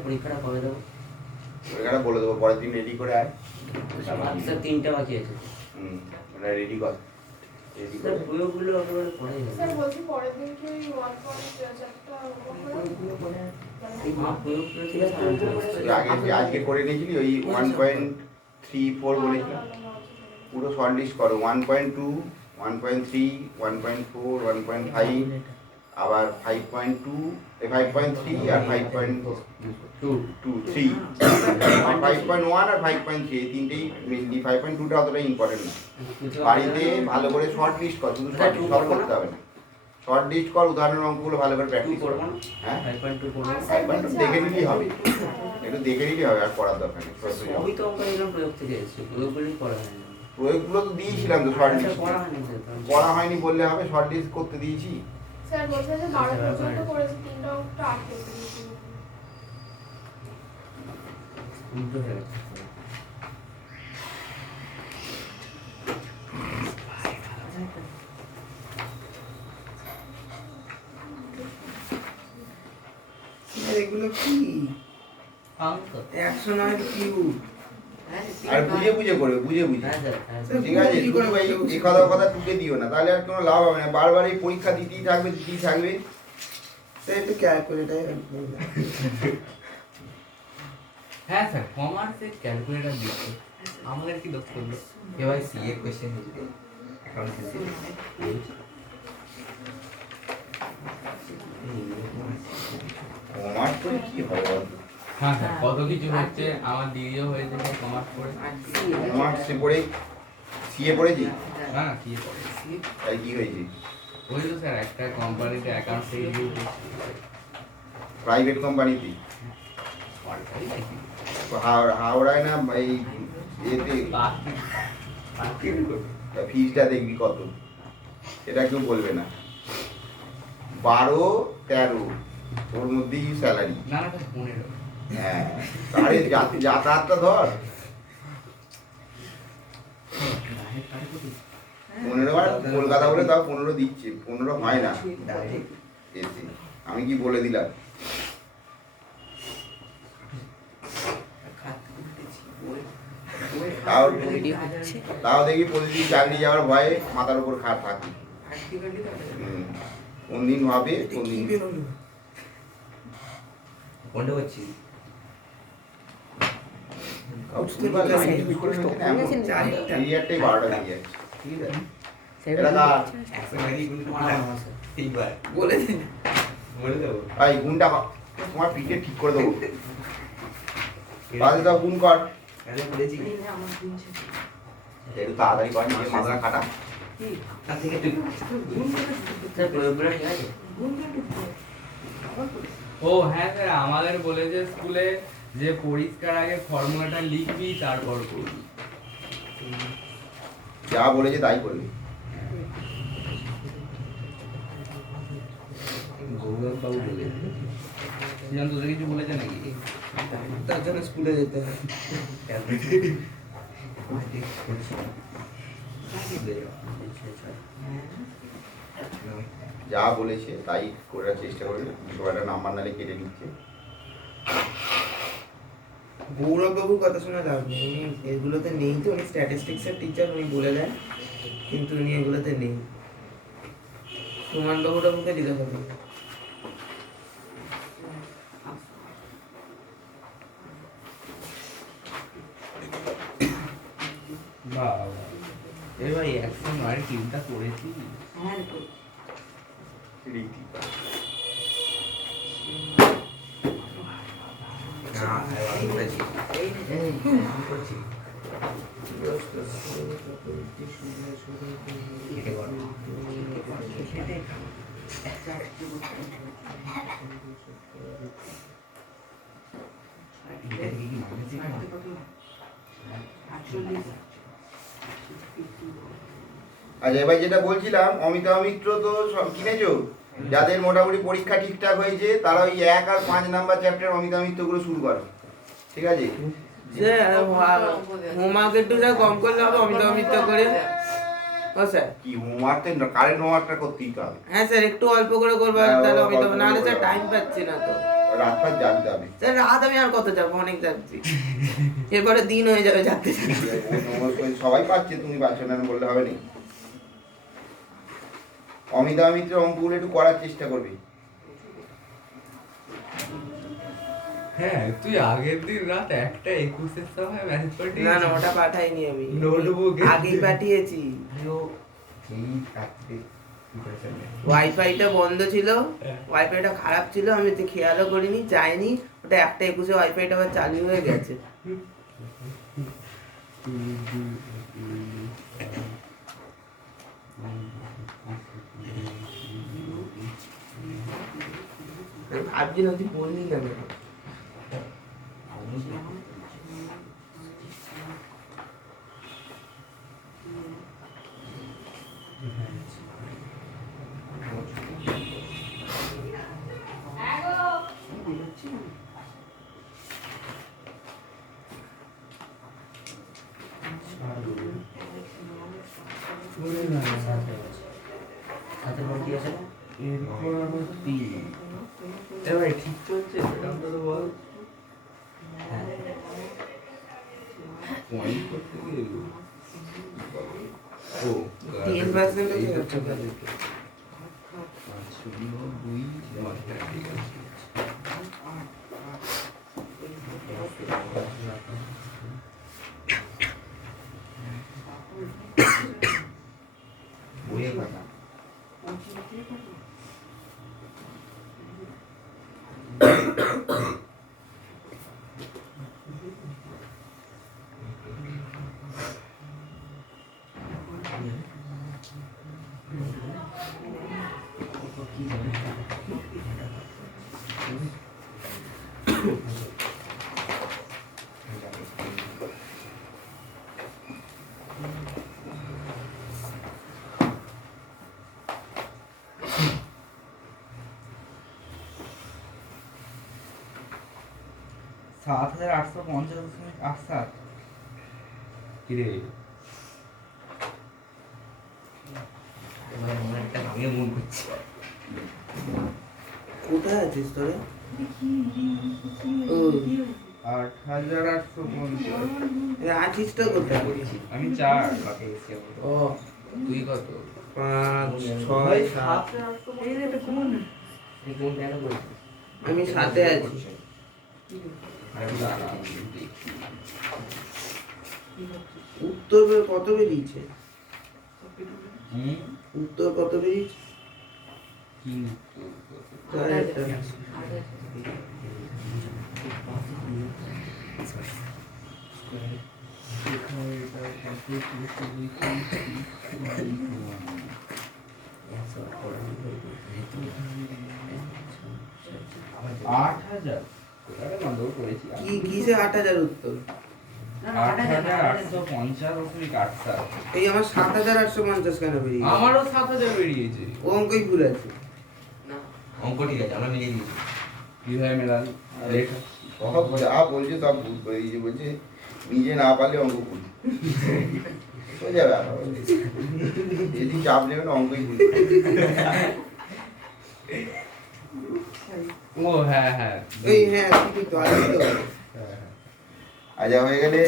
পরীক্ষাটা কবে দেবো? পরীক্ষাটা বলে দেবো, পরের দিন রেডি করে আয়। স্যার 3টা বাকি আছে। ওটা রেডি কর, রেডি স্যার করে। প্রয়োগগুলো একেবারে পড়াই যাবে। স্যার বলছি পরের দিন কি 1.4টা প্রয়োগগুলো ঠিক আছে তুই আজকে করে নিয়েছিলি ওই 1.34 বলেছিলাম, পুরো শর্ট লিস্ট করো। 1.2, 1.3, 1.4, 1.5, আবার 5.2, 5.3 আর 5.3, 5.1 আর 5.3 এই তিনটেই মেনলি। 5.2টা অতটা ইম্পর্টেন্ট না। বাড়িতে ভালো করে শর্ট লিস্ট কর, শুধু শর্ট লিস্ট সব করতে হবে না। শর্ট লিস্ট কর, উদাহরণের অঙ্কগুলো ভালো করে প্র্যাকটিস কর। হ্যাঁ 5.2 দেখে নিলেই হবে, একটু দেখে নিলেই হবে, আর পড়ার দরকার নেই। সবই তো অঙ্ক এরকম প্রয়োগ থেকে এসেছে, প্রয়োগগুলোই করা হয় না। প্রয়োগগুলো তো দিয়েছিলাম তো শর্ট লিস্ট, করা হয়নি স্যার। পড়া হয়নি বললে হবে, শর্ট লিস্ট করতে দিয়েছি। স্যার বলছে যে 12 পর্যন্ত করেছে, 3টা অঙ্কটা আটকে দিয়েছি। উল্টো হয়ে গেছে। এগুলো কি অঙ্ক 109 কিউ, আর বুঝে বুঝে করে, বুঝে বুঝে। হ্যাঁ স্যার, হ্যাঁ স্যার। ঠিক আছে, শুধু এই কথা কথা টুকে দিও না, তাহলে আর কোনো লাভ হবে না। বারবার এই পরীক্ষা দিতেই থাকবে, দিতেই থাকবে। একটু ক্যালকুলেটার হ্যাঁ স্যার কমার্সের ক্যালকুলেটর দিচ্ছে, আমাদের কি দোষ করলো? কেওয়াইসি এর কোশ্চেন হচ্ছে অ্যাকাউন্টসি কমার্স করে কি হবে বল? হ্যাঁ স্যার কত কিছু হচ্ছে, আমার দিদিও হয়েছে কমার্স করে। কমার্সে পড়ে সিএ পড়েছি, না না কি করে তাই কি হয়েছে? ওই তো স্যার একটা কোম্পানিতে অ্যাকাউন্ট থেকে প্রাইভেট কোম্পানিতে হাওড়ায় না এই এতে ফিজটা দেখবি কত, এটা কেউ বলবে না। 12-13 ওর মধ্যেই স্যালারি। না না 15 হ্যাঁ, আরে যাতায়াতটা ধর 15 বার কলকাতা বলে তাও 15 দিচ্ছে, 15 হয় না ডাইরেক্ট এতে। আমি কি বলে দিলাম? তাও ভিডিও হচ্ছে তাও দেখি প্রতিদিন চাকরি যাওয়ার ভয়ে মাথার উপর খাট থাকি। কোন দিন ভাবে কোন দিন কোনটা করছি ক্লিয়ারটাই 12টা দিয়ে যাচ্ছে। ঠিক আছে, এটা কার? এইবার বলে দিন বলে দেবো ভাই গুণটা তোমার পিঠে ঠিক করে দেবো। বাজে দাও, গুণ কর। আরে বলেছি একটু তাড়াতাড়ি কর, নিজে মাথা খাটা। তার থেকে তুই স্যার প্রয়োগ করে ঠিক আছে ও হ্যাঁ স্যার, আমাদের বলেছে স্কুলে যে পরীক্ষার আগে ফর্মুলাটা লিখবি তারপর করবি। যা বলেছে তাই করবি। গৌরববাবু বলে সিজন তোদের কিছু বলেছে নাকি? তার জন্য স্কুলে যেতে হয়। যা বলেছে তাই করার চেষ্টা করবি। সবাইটা নাম্বার নালে কেটে নিচ্ছে। গৌরব বাবুর কথা শোনা লাভ নেই, উনি এগুলোতে নেই তো, উনি স্ট্যাটিস্টিক্সের টিচার, উনি বলে দেন, কিন্তু উনি এগুলোতে নেই। সুমান বাবুকে জিজ্ঞাসা করুন। বাবা এ ভাই 109 টিমটা করেছি। রীতি। না আমি বলেছি আমি করছি কেটে কর এটা কি মানছি না আচ্ছা, এবার যেটা বলছিলাম, অমিতা মিত্র তো সব কিনেছো? যাদের মোটামুটি পরীক্ষা ঠিকঠাক হয়েছে তারা ওই 1 আর 5 নাম্বার চ্যাপ্টার অমিতা মিত্রগুলো শুরু করো। ঠিক আছে? হোমওয়ার্ক একটু যা কম করলে হবে, অমিত করে। ও স্যার, কি হোমওয়ার্ক? কারেন্ট হোমওয়ার্কটা করতেই তো হবে। হ্যাঁ স্যার, একটু অল্প করে করবো, হ্যাঁ, তাহলে অল্প অমিত, করে নাহলে স্যার করবো। টাইম পাচ্ছি না তো। রাত ফাত জাগতে হবে। স্যার রাত আমি আর কত যাবো, অনেক যাচ্ছি, এরপরে দিন হয়ে যাবে যাতে। সবাই পাচ্ছে, তুমি পাচ্ছ না বললে হবে না। অমিতা মিত্র অঙ্কগুলো একটু করার চেষ্টা করবি। হ্যাঁ তুই আগের দিন রাত 1:21 সময় মেসেজ পাঠিয়ে না না, ওটা পাঠাইনি আমি, নোটবুকে আগেই পাঠিয়েছি। এই রাত্রে প্রিপারেশন নেই ওয়াইফাইটা বন্ধ ছিল, ওয়াইফাইটা খারাপ ছিল, আমি তো খেয়ালও করিনি, যাইনি, ওটা 1:21 ওয়াইফাইটা আবার চালু হয়ে গেছে। ভাবছিলাম তুই বললি না কেন? এরপর আমার 3 এবার ঠিক চলছে সেটা তো বল। পয়েন্ট করতে গেলে ও 3% এই হচ্ছে তো ওখানে। 502 নয়টা ঠিক আছে। বইয়ের কথা 7,850.87 কিরে এবার আমার একটা ভাঙে মন করছে। কোথায় আছিস তোরা? ও 8,850 আছিসটা কোথায়? আমি 4 ঘটে এসে আমার। ও তুই কত 5 6 7 এই কোনটা এত বলছিস? আমি 7-এ আছি। আরে দাঁড়া, দেখি। উত্তর কত বেরিয়েছে? হুম? উত্তর কত বেরিয়েছে? কিন্তু তার একটা। আট হাজার কোথায় গন্ডগোল করেছি কি কিসে 8,000 উত্তর? 8,850.87 এই আমার 7,850 কেন বেরিয়েছে? আমারও 7,000 বেরিয়েছে। ও অঙ্কই ভুল আছে। অঙ্ক ঠিক আছে, আমরা মিলিয়ে দিয়েছি। কিভাবে মেলালি লেখা সব যা বলছে সব ভুল করে দিয়েছে, বলছে নিজে না পারলে অঙ্ক ভুল হয়ে যাবে। যদি চাপ নেবে না অঙ্কই ভুল করে। ও হ্যাঁ হ্যাঁ এই হ্যাঁ ঠিক তো আছে তো। হ্যাঁ। আচ্ছা হয়ে গেলে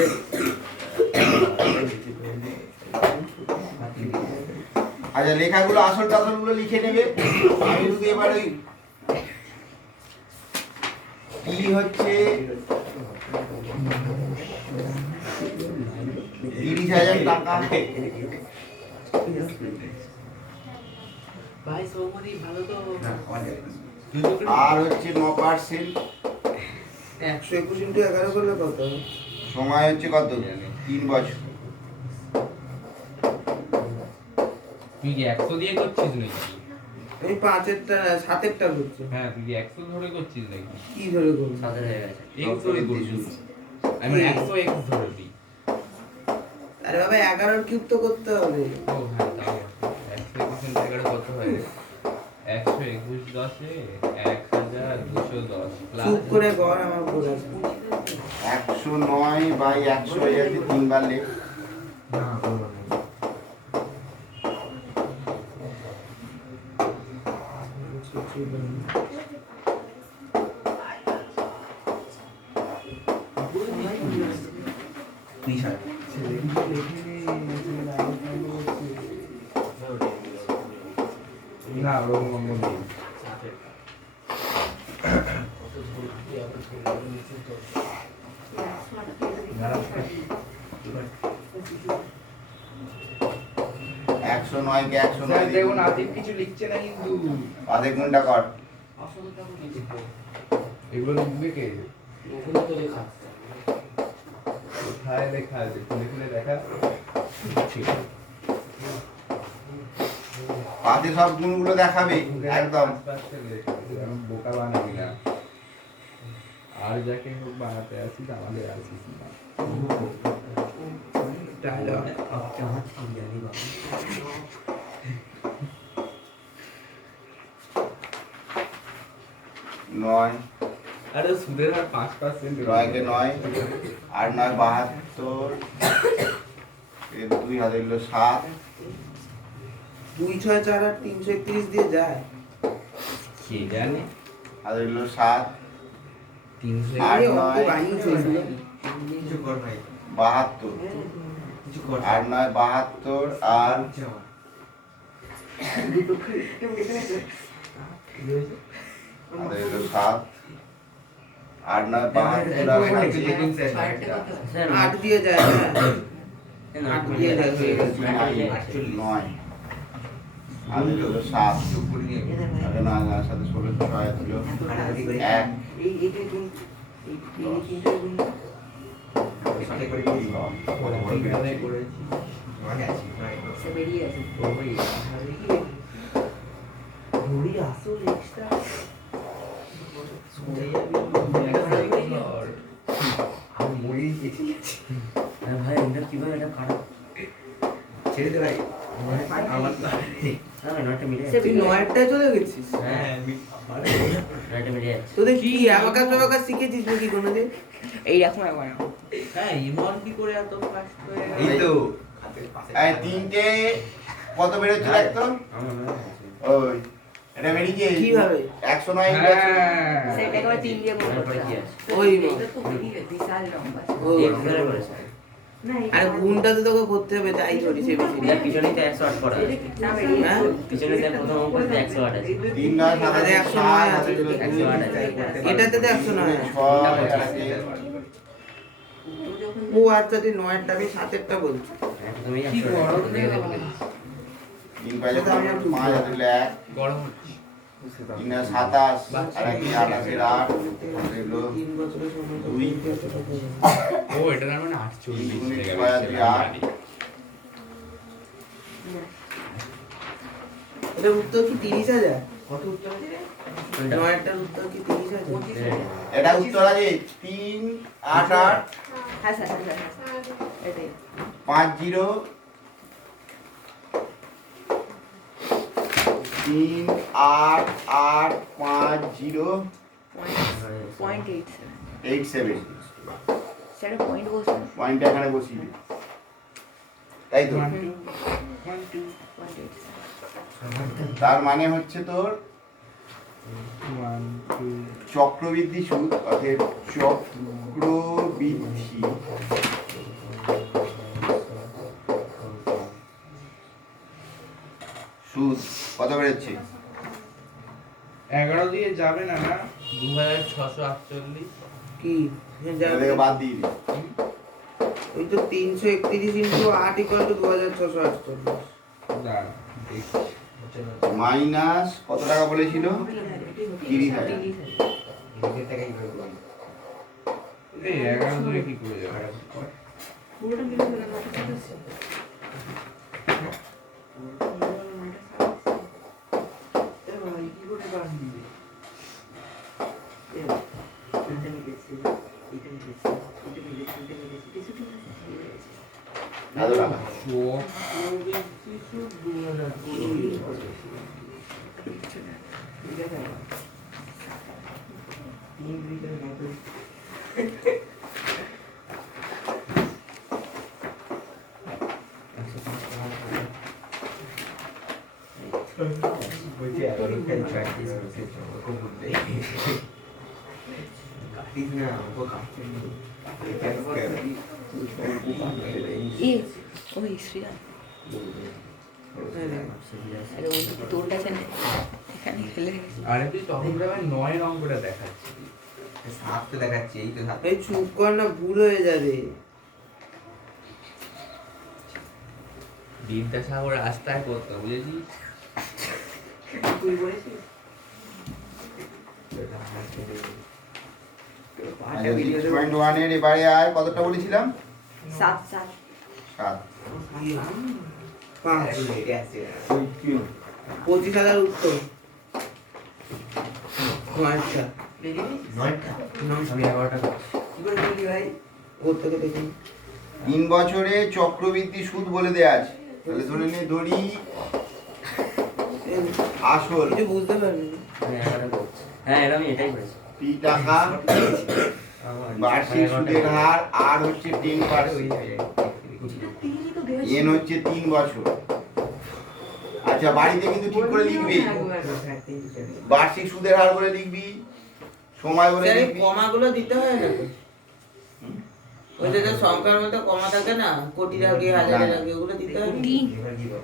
আচ্ছা লেখাগুলো আসল টাসলগুলো লিখে নেবে। আমি শুধু এবার ওই কি হচ্ছে 30,000 টাকা ভাই সৌমনি ভালো তো। আর হচ্ছে 9%। 121 ইন্টু 11 করলে কত? সময় হচ্ছে কত 3 বছর। তুই কি 100 দিয়ে করছিস নাকি? আমি 5-এরটা 7-এরটা করছি। হ্যাঁ তুই কি 100 ধরে করছিস নাকি? কি ধরে করব? 7 হয়ে গেছে। x ধরে করছিস? আমি 100 x ধরে দিই। আরে বাবা 11 কিউব তো করতে হবে। ও হ্যাঁ তাও 121 জায়গাটা কত হয়? 121 10 এ 1,210 চুপ করে কর, আমার ভুল আছে। 109 বাই 100 হয়ে যাচ্ছে 3 বার লেখ। না বলো না। 30,000 না ওরকম নেই। একশো নয়কে 109 দেখুন আদিব কিছু লিখছে না কিন্তু আধে ঘন্টা কর। এগুলো লিখবে কে? ওগুলো তো লেখা। কোথায় লেখা আছে? খুলে খুলে দেখা। ঠিক আছে। পাতে সব গুণগুলো দেখাবে একদম। আমি বোকা বানাবি না। আর যাকে হোক বানাতে আসিস আমাদের আসিস না। ডায়লগ আচ্ছা আমার কি জানি বাবা। নয় আরে সুদের হার 5%। 9কে 9 আর 9 72 এর 2 হাতে হলো 7। 2 6 4 আর 331 দিয়ে যায়। কে জানে? হাতে হলো 7 300 আর এই অঙ্ক 9 বানিয়েছে এগুলো। কিছু কর ভাই। 72 কিছু কর। আর 9 72 আর হাতে হলো 7 আর 9 72 আর স্যার 8 দিয়ে যায় না। 8 দিয়ে যায় হয়ে গেছে। 9 হাতে হলো 7 আর 9 সাথে 16 6 হলো 1 এই এইটা কোন এই তিনটা গুণ সাথে করে দিই। তিনখানে করেছি। মানে আছে সে বেরিয়ে আছে তো ভাই ঘুরি আসো এক্সট্রা আমি মরে গেছি। আরে ভাই এটা কিভাবে এটা খারাপ ছেড়ে দে ভাই আমার তো তুই নয়েরটায় চলে গেছিস? হ্যাঁ তোদের কি আমাকার টাবাকার শিখেছিস নাকি কোনোদিন? এইরকম একবার হ্যাঁ ইমন কি করে এত ফাস্ট হয়ে গেল? এই তো এই তিনটে কত বেরোচ্ছে দেখ তো ওই এটা বেরিয়েছে কিভাবে? 109 সেটা একবার 3 দিয়ে গুণ করতে হবে। ওই এটা তো বিশাল লম্বা ছিল। ওই না, আর গুণটা তো তোকে করতে হবে যাই করিস এ বেশি। পিছনেই তো 108 করা আছে। না, বেরিয়ে হ্যাঁ? পিছনে দেখ প্রথম অঙ্কতে 108 আছে। 3 9 7 আরে 109 আছে তো। 108 আছে। এটাতে তো 109 আছে। 6 আছে ও আচ্ছা তুই নয়েরটা আমি সাতেরটা বলছি। প্রথমেই কি 108 গরম দেখে না? দেখে 3 5 5 আছে 1 গরম হচ্ছে 3 27 আর কি 28 এর 8 এগুলো 3 বছরের সম্পর্ক দুই। ও এটা তার মানে 48 দুই, থেকে ছয়, গেছে, দুই, আমি আট। জানি। এটা উত্তর কি 30,000? কত উত্তর আছে রে? নয়েরটার উত্তর কি 30,000? এটা উত্তর আছে 3 8 8 হ্যাঁ স্যার হ্যাঁ এটাই 5 0 3 8 8 5 0 0.87 8 7 সেটা পয়েন্ট বসবে পয়েন্টটা এখানে বসিয়ে দে। তাই তো 0.87 তার মানে হচ্ছে তোর চক্রবৃদ্ধি সুদ অর্থাৎ চক্রবৃদ্ধি সুদ কত বেরোচ্ছে? 11 দিয়ে যাবে না না 2648 কি? এটা থেকে বাদ দিয়ে দিই। ওই তো 331 ইন্টু 8 ইকুয়াল টু 2648। দাঁড়া দেখছি মাইনাস কত টাকা বলেছিল? 30,000। এই 11 ধরে কি করে যাবে পুরোটা মিলে গেল না কত আছে এত টাকা। ই ওই শ্রীরাম আরে ওই তোর কাছে নেই এখানে ফেলে রেখেছি আরে তুই তখন তো আমার 9 এর অঙ্কটা দেখাচ্ছি সাতটা দেখাচ্ছি এই তো সাত এই চুপ কর না, ভুল হয়ে যাবে। বিদ্যাসাগর রাস্তায় করতো বুঝেছিস তুই বলেছিস আচ্ছা 6.1 এর এবারে আয় কতটা বলেছিলাম? 7 7 5 ওই 25,000 উত্তর। নয়েরটা নয়টা আমি 11টা করছি কি করে বললি ভাই? ওর থেকে দেখুন 3 বছরে চক্রবৃদ্ধি সুদ বলে দেয়া আছে, তাহলে ধরে নে ধরি আসল কিছু বুঝতে পারবি না। আমি 11টা করছি হ্যাঁ এরা আমি এটাই করেছি টি টাকা বার্ষিক সুদের হার আর হচ্ছে 10%, এন হচ্ছে 3 বছর। আচ্ছা বাড়িতে কিন্তু ঠিক করে লিখবি, বার্ষিক সুদের হার বলে লিখবি, সময় বলে স্যার, এই লিখবি। কমাগুলো দিতে হয় না তো? ওই যে যে সংখ্যার মধ্যে কমা থাকে না, কোটি লাগে হাজার লাগে, ওগুলো দিতে হয় না? এবার কি বল?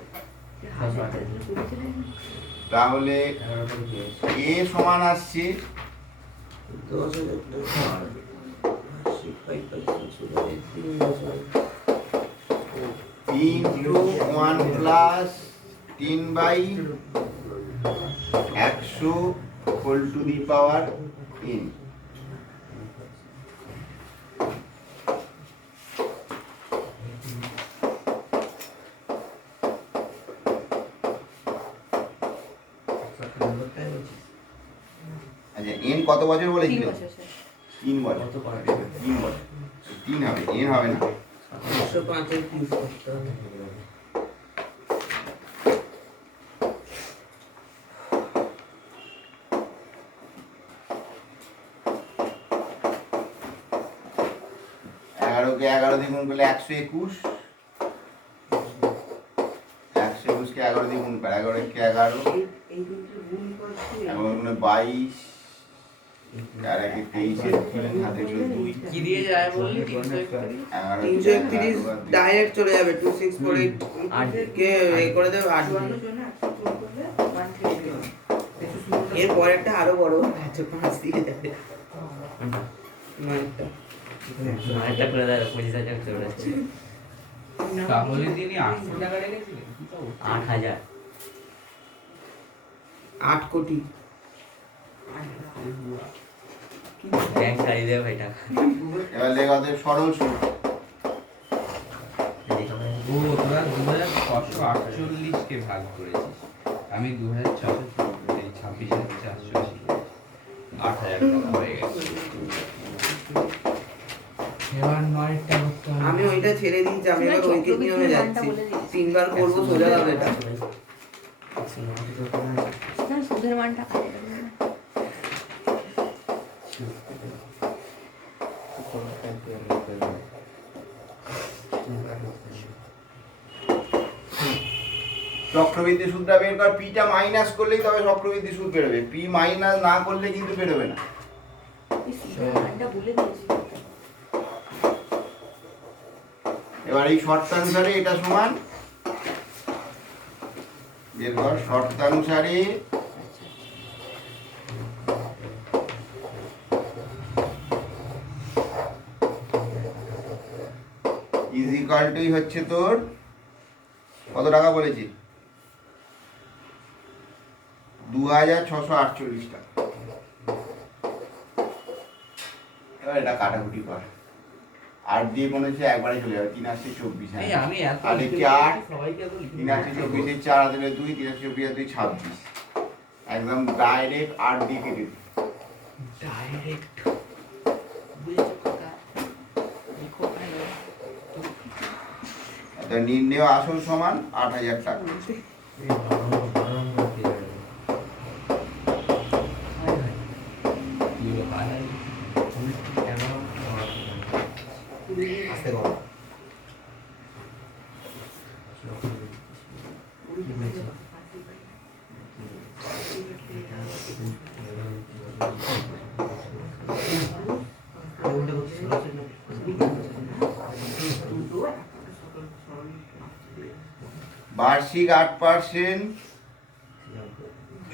তাহলে এ সমান আসছে 10,000 টাকা। বার্ষিক 5% সুদ হবে 3 বছর। 3 × 1 + 10/100 whole to the power n। আচ্ছা n কত বছর বলেছিল? 3 বছর স্যার 3 বছর। কত পারা 3 বছর 3 হবে, n হবে না। 105 এর কিউব করতে হবে। 11কে 11 দিয়ে গুণ করলে 121, 121কে 11 দিয়ে গুণ করে 11 কে 11, এই দুটো গুণ করছি 11 22, আর একে 23 হাতে গুলো 2, কি দিয়ে যায় বললি 331? 331 ডাইরেক্ট চলে যাবে 2648 কে এ করে দেবে 8 চুয়ান্ন জনে 100 গুণ করলে 131 এর পরেরটা আরো বড় আছে 5 দিয়ে যাবে মানটা একটা করে দেয় 25,000 চলে যাচ্ছে। তাহলে তিনি 800 টাকা রেখেছিলেন কি তো 8,000 8 কোটি ব্যাংক চালিয়ে দেবে ভাই টাকা। এবার লেখ ওদের সরল সুদ। ও তোরা 2648 কে ভাগ করেছিস, আমি 2626,480 8,000 টাকা হয়ে গেছে। এবার 9টা করতে হবে। আমি ওইটা ছেড়ে দিয়েছি আমি এবার ঐকিক নিয়মে যাচ্ছি তিনবার করবো সোজা হবে এটা না, সুদের মানটা কাটে যাবে না। চক্রবৃদ্ধি সুদটা বের কর, পিটা মাইনাস করলেই তবে চক্রবৃদ্ধি সুদ বেরোবে, পি মাইনাস না করলে কিন্তু বেরোবে না। এই সুদের মানটা বলে দিয়েছি। এবার এই শর্তানুসারে এটা সমান বের কর, শর্তানুসারে ইজ ইকুয়াল টু হচ্ছে তোর কত টাকা বলেছি 2,648 টাকা। এবার এটা কাটাকুটি কর, 8 দিয়ে মনে হচ্ছে একবারে চলে যাবে, 3 আসছে 24, এই আমি এত আর একে 8, সবাইকে এত লিখে 3 আসছে 24, 4 হাতে 2, 3 আসছে 24, 2 26, একদম ডাইরেক্ট 8 দিয়ে কেটে দিই। ডাইরেক্ট বুঝেছো কাকা? দেখো ভালো। এটা নির্ণেয় আসল সমান 8,000 টাকা। আস্তে করো বার্ষিক 8%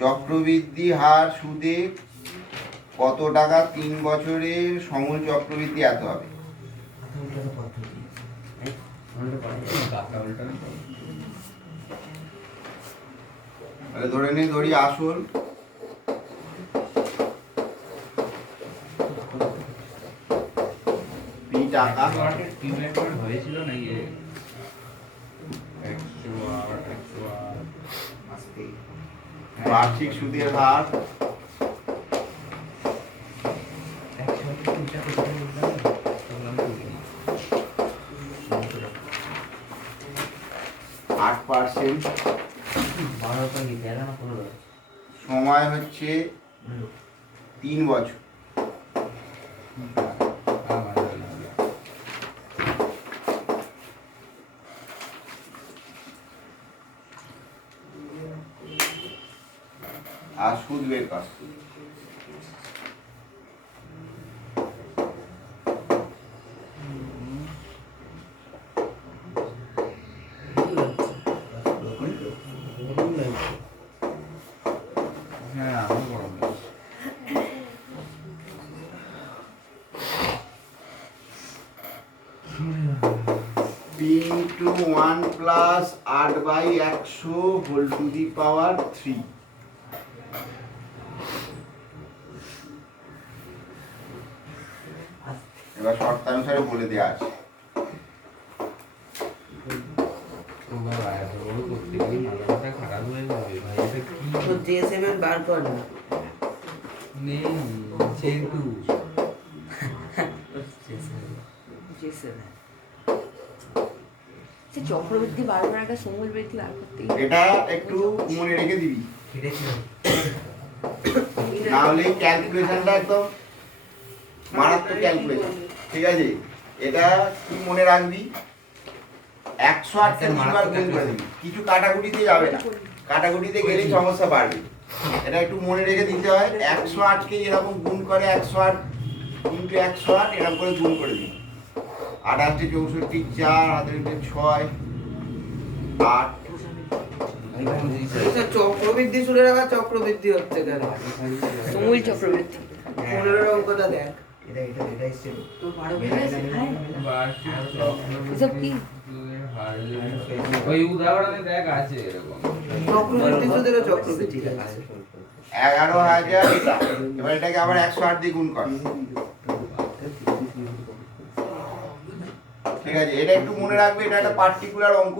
চক্রবৃদ্ধি হার সুদে কত টাকা 3 বছরের সমূল চক্রবৃদ্ধি এত হবে। তাহলে ধরে নে, ধরি আসল পি টাকা, হয়েছিল না ইয়ে 100 বার্ষিক সুদের হার 8%, সময় হচ্ছে 3 বছর। আর সুদ বের কর। হ্যাঁ আমি বড় P into 1 plus 8/100 whole to the power 3। এবার শর্তানুসারে বলে দেওয়া আছে। করতে গিয়ে মাথাটা খারাপ হয়ে যাবে ভাই, এটা কি তো J7 বার কর না নেই যেহেতু সে চক্রবৃদ্ধি বারবার একটা সমূল বৃদ্ধি বার করতেই হবে। এটা একটু মনে রেখে দিবি, না হলে ক্যালকুলেশনটা একদম মারাত্মক ক্যালকুলেশন, ঠিক আছে? এটা তুই মনে রাখবি 108কে 3বার গুণ করে দিবি, কিছু কাটাকুটিতে যাবে না, কাটাকুটিতে গেলেই সমস্যা বাড়বে। এটা একটু মনে রেখে দিতে হয়, 108কে এরকম গুণ করে 108 ইন্টু 108 এরকম করে গুণ করে দিবি। 28 64 4 6 8 চক্রবৃদ্ধি শুনে রাখা, চক্রবৃদ্ধি হচ্ছে কেন? তুমুল চক্রবৃদ্ধি। 15 অঙ্কটা দেখ। তো 12 বেলা শেখায় এসব কি? ওই উদাহরণে দেখ আছে এরকম। চক্রবৃদ্ধি সুদেরও চক্রবৃদ্ধি আছে। 11,000 এটা। এবার এটাকে আবার 108 দিয়ে গুণ কর। ঠিক আছে, এটা একটু মনে রাখবে, এটা একটা পার্টিকুলার অঙ্ক।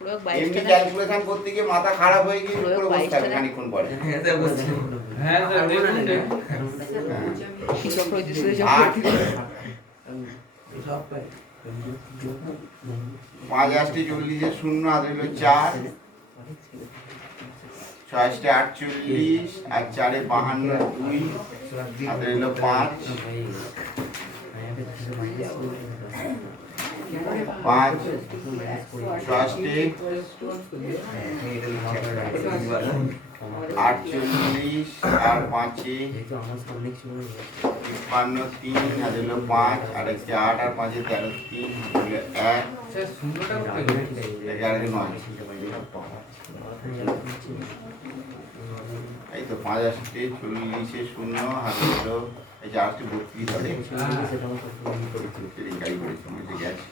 প্রয়োগ এমনি 22টা না? ক্যালকুলেশন করতে গিয়ে মাথা খারাপ হয়ে গিয়ে প্রয়োগ পুরো বসে 22টা থাকবে না? খানিকক্ষণ পরে। হ্যাঁ স্যার দেখুন কি চক্রবৃদ্ধি শুধু 8 চক্রবৃদ্ধি। 5 8 40 0 আর হলো 4 6 8 48 আর 4 52 2 আর হলো 5 5 6 48 আর 5 52 3 আর হলো 5 আর 8 আর 5 13 3 হলো 1 স্যার শূন্যটা কোথায়? 11 9 এই তো 5 আসতে 40 0 আর হলো এই যে 8 32 হবে গাড়ি করে সময় গেছে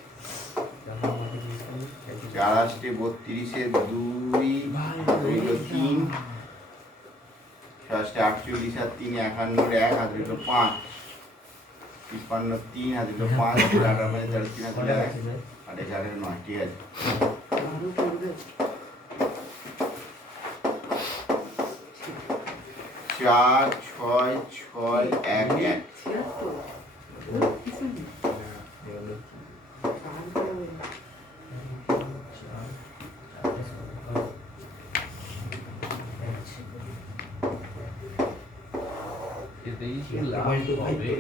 4 আসতে 32 এর 2 হলো 3 6 আসতে 48 আর 3 51 এর 1 আর হলো 5 53 3 আর হলো 5 8 আর 5 13 3 আর 1 আর 11 9 ঠিক আছে। 4 6 6 1 1 এতেই কি লাভ হবে?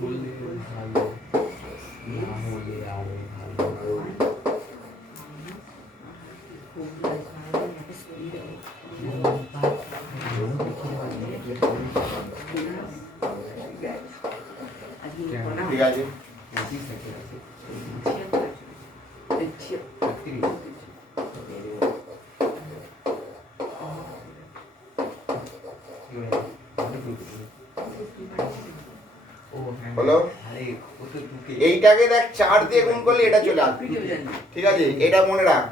বললে ভালো, না হলে আরো ভালো। ঠিক আছে। হলো এইটাকে দেখ 4 দিয়ে গুণ করলে এটা চলে আসবে, ঠিক আছে, এটা মনে রাখ।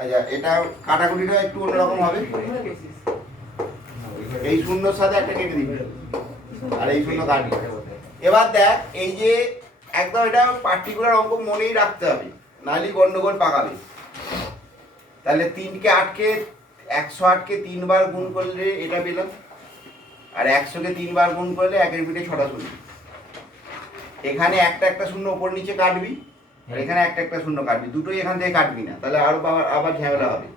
আচ্ছা, এটা কাটাকুটিটা একটু অন্যরকম হবে, এই শূন্যর সাথে একটা কেটে দিবি আর এই শূন্য কাটবি। এবার দেখ, এই যে একদম এটা পার্টিকুলার অঙ্ক মনেই রাখতে হবে, নাহলে গন্ডগোল পাকাবে। তাহলে 3কে 8কে 108কে 3 বার গুণ করলে এটা পেলাম, আর 100কে 3 বার গুণ করলে 1-এর পিঠে 6টা শূন্য। এখানে একটা একটা শূন্য উপর নিচে কাটবি, আর এখানে একটা একটা শূন্য কাটবি, দুটোই এখান থেকে কাটবি না, তাহলে আরো আবার ঝামেলা হবে।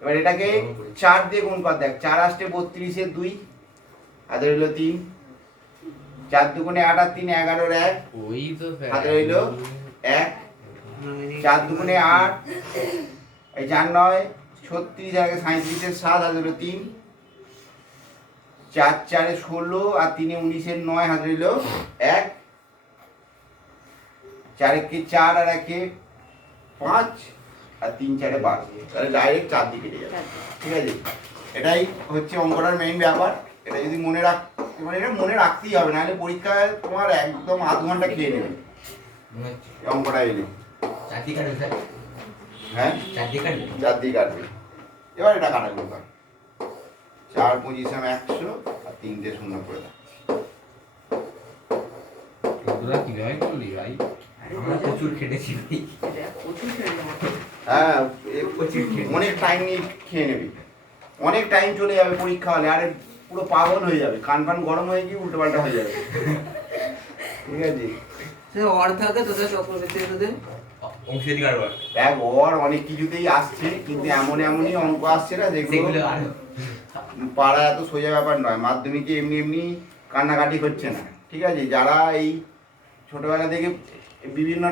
এবার এটাকে 4 দিয়ে গুণ কর, দেখ 4 আসতে 32 এর 2 আর হলো 3, 4 দুগুণে 8 আর 3 11 এর 1 ওই তো হাতে রইলো 1, 4 দুগুণে 8 এই 4 9 36 আর 37 এর 7 আর হলো 3, 4 4 এ 16 আর 3 এ 19 এর 9 হাতে রইলো 1, 4 একে 4 আর 1 এ 5 আর 3 4 এ 12, তাহলে ডাইরেক্ট 4 দিয়ে কেটে যাবে। ঠিক আছে, এটাই হচ্ছে অঙ্কটার মেইন ব্যাপার। এটা যদি মনে রাখ, মানে এটা মনে রাখতেই হবে, নাহলে পরীক্ষায় তোমার একদম আধ ঘন্টা খেয়ে নেবে এই অঙ্কটা এলে। হ্যাঁ 4 দিয়ে কাটবে। এবার এটা কাটাকুটি কর, 4 25 100 আর 3টে শূন্য করে দাও। তোরা কিভাবে করলি ভাই? আমরা প্রচুর খেটেছি ভাই। হ্যাঁ, অনেক টাইম নিয়ে খেয়ে নেবে, অনেক টাইম চলে যাবে পরীক্ষা হলে, আরে পুরো পাগল হয়ে যাবে, কান ফান গরম হয়ে গিয়ে উল্টো পাল্টা হয়ে যাবে। ঠিক আছে, অর্থাৎ তোদের চক্রবৃদ্ধি সুদের অংশীদারি কারবার দেখ ওর অনেক কিছুতেই আসছে, কিন্তু এমনই অঙ্ক আসছে না যেগুলো সেগুলো আর পাড়া এত সোজা ব্যাপার নয়, মাধ্যমিকে এমনি এমনি কান্নাকাটি হচ্ছে না, ঠিক আছে? যারা এই ছোটোবেলা থেকে বিভিন্ন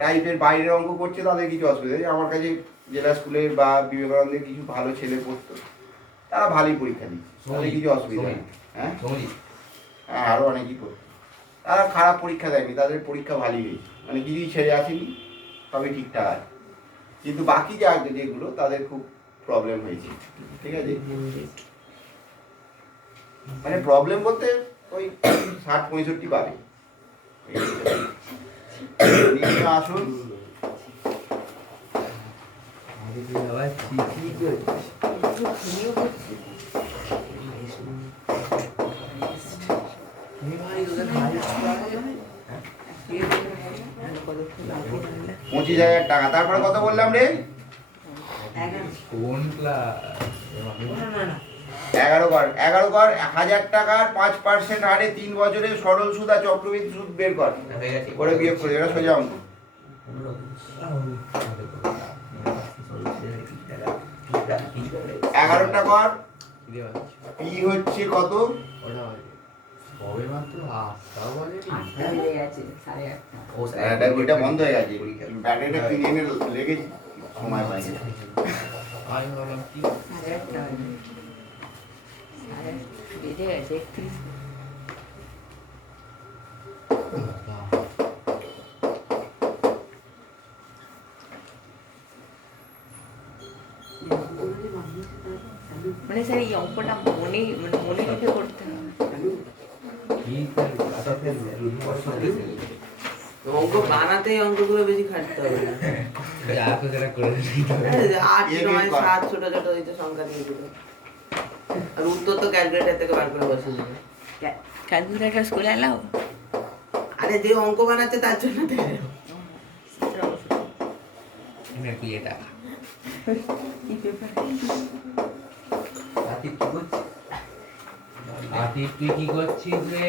টাইপের বাইরের অঙ্ক করছে তাদের কিছু অসুবিধা নেই। আমার কাছে জেলা স্কুলের বা বিবেকানন্দের কিছু ভালো ছেলে পড়তো, তারা ভালোই পরীক্ষা দিচ্ছে, তাদের কিছু অসুবিধা নেই। হ্যাঁ হ্যাঁ, আরও অনেকই পড়তো, তারা খারাপ পরীক্ষা দেয়নি, তাদের পরীক্ষা ভালোই হয়েছে, মানে কিছুই ছেড়ে আসেনি, সবই ঠিকঠাক আছে। কিন্তু বাকি যেগুলো তাদের খুব প্রবলেম হয়েছে, ঠিক আছে? মানে প্রবলেম বলতে ওই 60-65 পাবে। নিচে আসুন। পঁচিশ হাজার টাকা, তারপরে কত বললাম রে? কোন ক্লাস? 11 কর 1000 টাকার 5% হারে 3 বছরের সরল সুদ আর চক্রবৃদ্ধি সুদ বের কর, হয়ে গেছে করে বিয়োগ করে, এটা সোজা অঙ্ক। 11টা কর, পি হচ্ছে কত? ওটা সবে মাত্র 8টা বলেনি। হয়ে গেছে 8:30। এটা ওইটা বন্ধ হয়ে গেছে, ব্যাটারিটা কিনে এনে লেগেছি, সময় পাইনি। আমি ভাবলাম কি 8:30 বেজে গেছে 31। মানে স্যার এই অঙ্কটা মনে রেখে করতে হবে। অঙ্ক বানাতে অঙ্কগুলো বেশি খাটতে হবে না। যা তো সেটা করে দিই। 8 9 7 ছোট ছোট এই তো সংখ্যা দিয়ে দিল, আর উত্তর তো ক্যালকুলেটর থেকে বার করে বসে দিবে। ক্যালকুলেটর স্কুলে এলাও? আরে যে অঙ্ক বানাচ্ছে তার জন্য দেয়। কি এটা? কি পেপার? আতিফ তুই কি করছিস রে?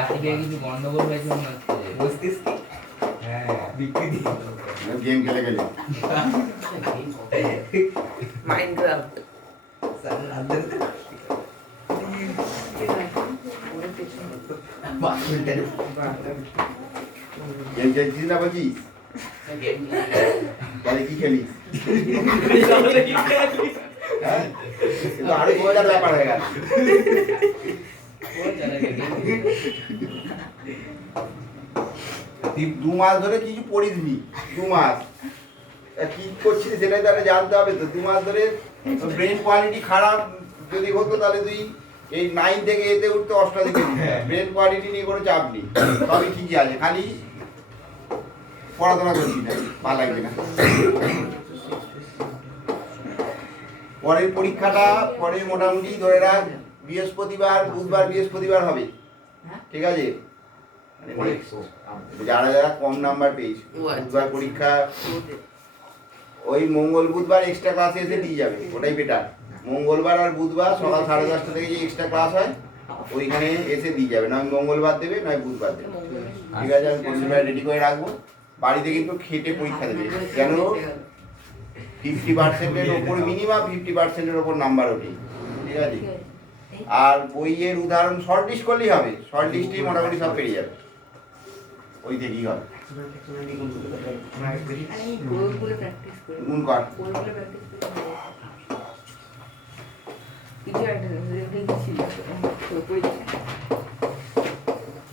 আতিফে কিছু গন্ডগোল হয়েছে মনে হচ্ছে। বুঝতিস কি? হ্যাঁ, বিক্রি দিই। গেম খেলে গেলে মাইনক্রাফট গেম খেলছিস না বলছিস? তাহলে কি খেলিস? হ্যাঁ? কিন্তু আরো মজার ব্যাপার হয়ে গেল। তুই 2 মাস ধরে কিছু পড়িসনি, 2 মাস কি করছিস সেটাই তাহলে জানতে হবে তো। 2 মাস ধরে ব্রেন কোয়ালিটি খারাপ যদি হতো তাহলে তুই এই 9 থেকে এতে উঠতে 8টা দিকে ব্রেন কোয়ালিটি নিয়ে কোনো চাপ নেই, সবই ঠিকই আছে, খালি পড়াশোনা করছিস না, ভালো লাগবে না। পরের পরীক্ষাটা পরের মোটামুটি ধরে রাখ বুধবার বৃহস্পতিবার হবে, ঠিক আছে? মানে যারা যারা কম নাম্বার পেয়েছে বুধবার পরীক্ষা, ওই মঙ্গল বুধবার এক্সট্রা ক্লাসে এসে দিয়ে যাবে, ওটাই বেটার। মঙ্গলবার আর বুধবার সকাল 10:30 থেকে যে এক্সট্রা ক্লাস হয় ওইখানে এসে দিয়ে যাবে, নয় মঙ্গলবার দেবে নয় বুধবার দেবে, ঠিক আছে? আমি কোশ্চেনটা রেডি করে রাখবো, বাড়িতে কিন্তু খেটে পরীক্ষা দেবে, কেন 50%-এর ওপর মিনিমাম 50%-এর ওপর নাম্বার ওঠে, ঠিক আছে? আর বইয়ের উদাহরণ শর্ট লিস্ট করলেই হবে, শর্ট লিস্টেই মোটামুটি সব পেরিয়ে যাবে, ওই থেকেই হবে। আমি বইগুলো প্র্যাকটিস করি। গুণ কর। বইগুলো প্র্যাকটিস করি। কিছু একটা ছিল তো পরীক্ষা।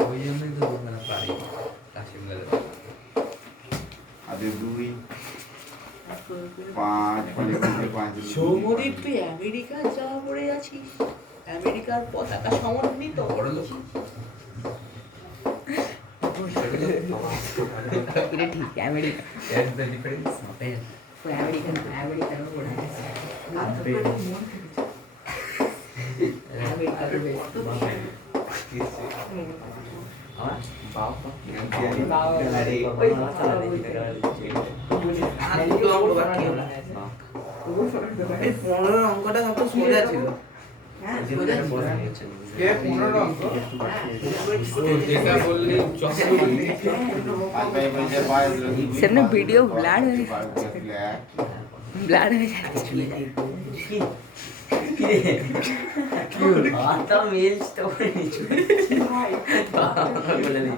ওই জন্যই তো ওখানে পারি কাশিম গেলে। আগে 2 5 5 সৌমদীপ তুই আমেরিকা যাওয়া পড়ে আছিস, আমেরিকার পতাকা সমন্বিত বড় লোক। এটা ঠিক America. That's the difference. American পড়ে আছে। আমেরিকার এই 15 অঙ্কটা সবচেয়ে সোজা ছিল। যেটা বললি সামনে ভিডিও ব্লার হয়ে ব্লাড হয়ে যাচ্ছে। হাতটা মেলস তো করে নিচু বলে দিই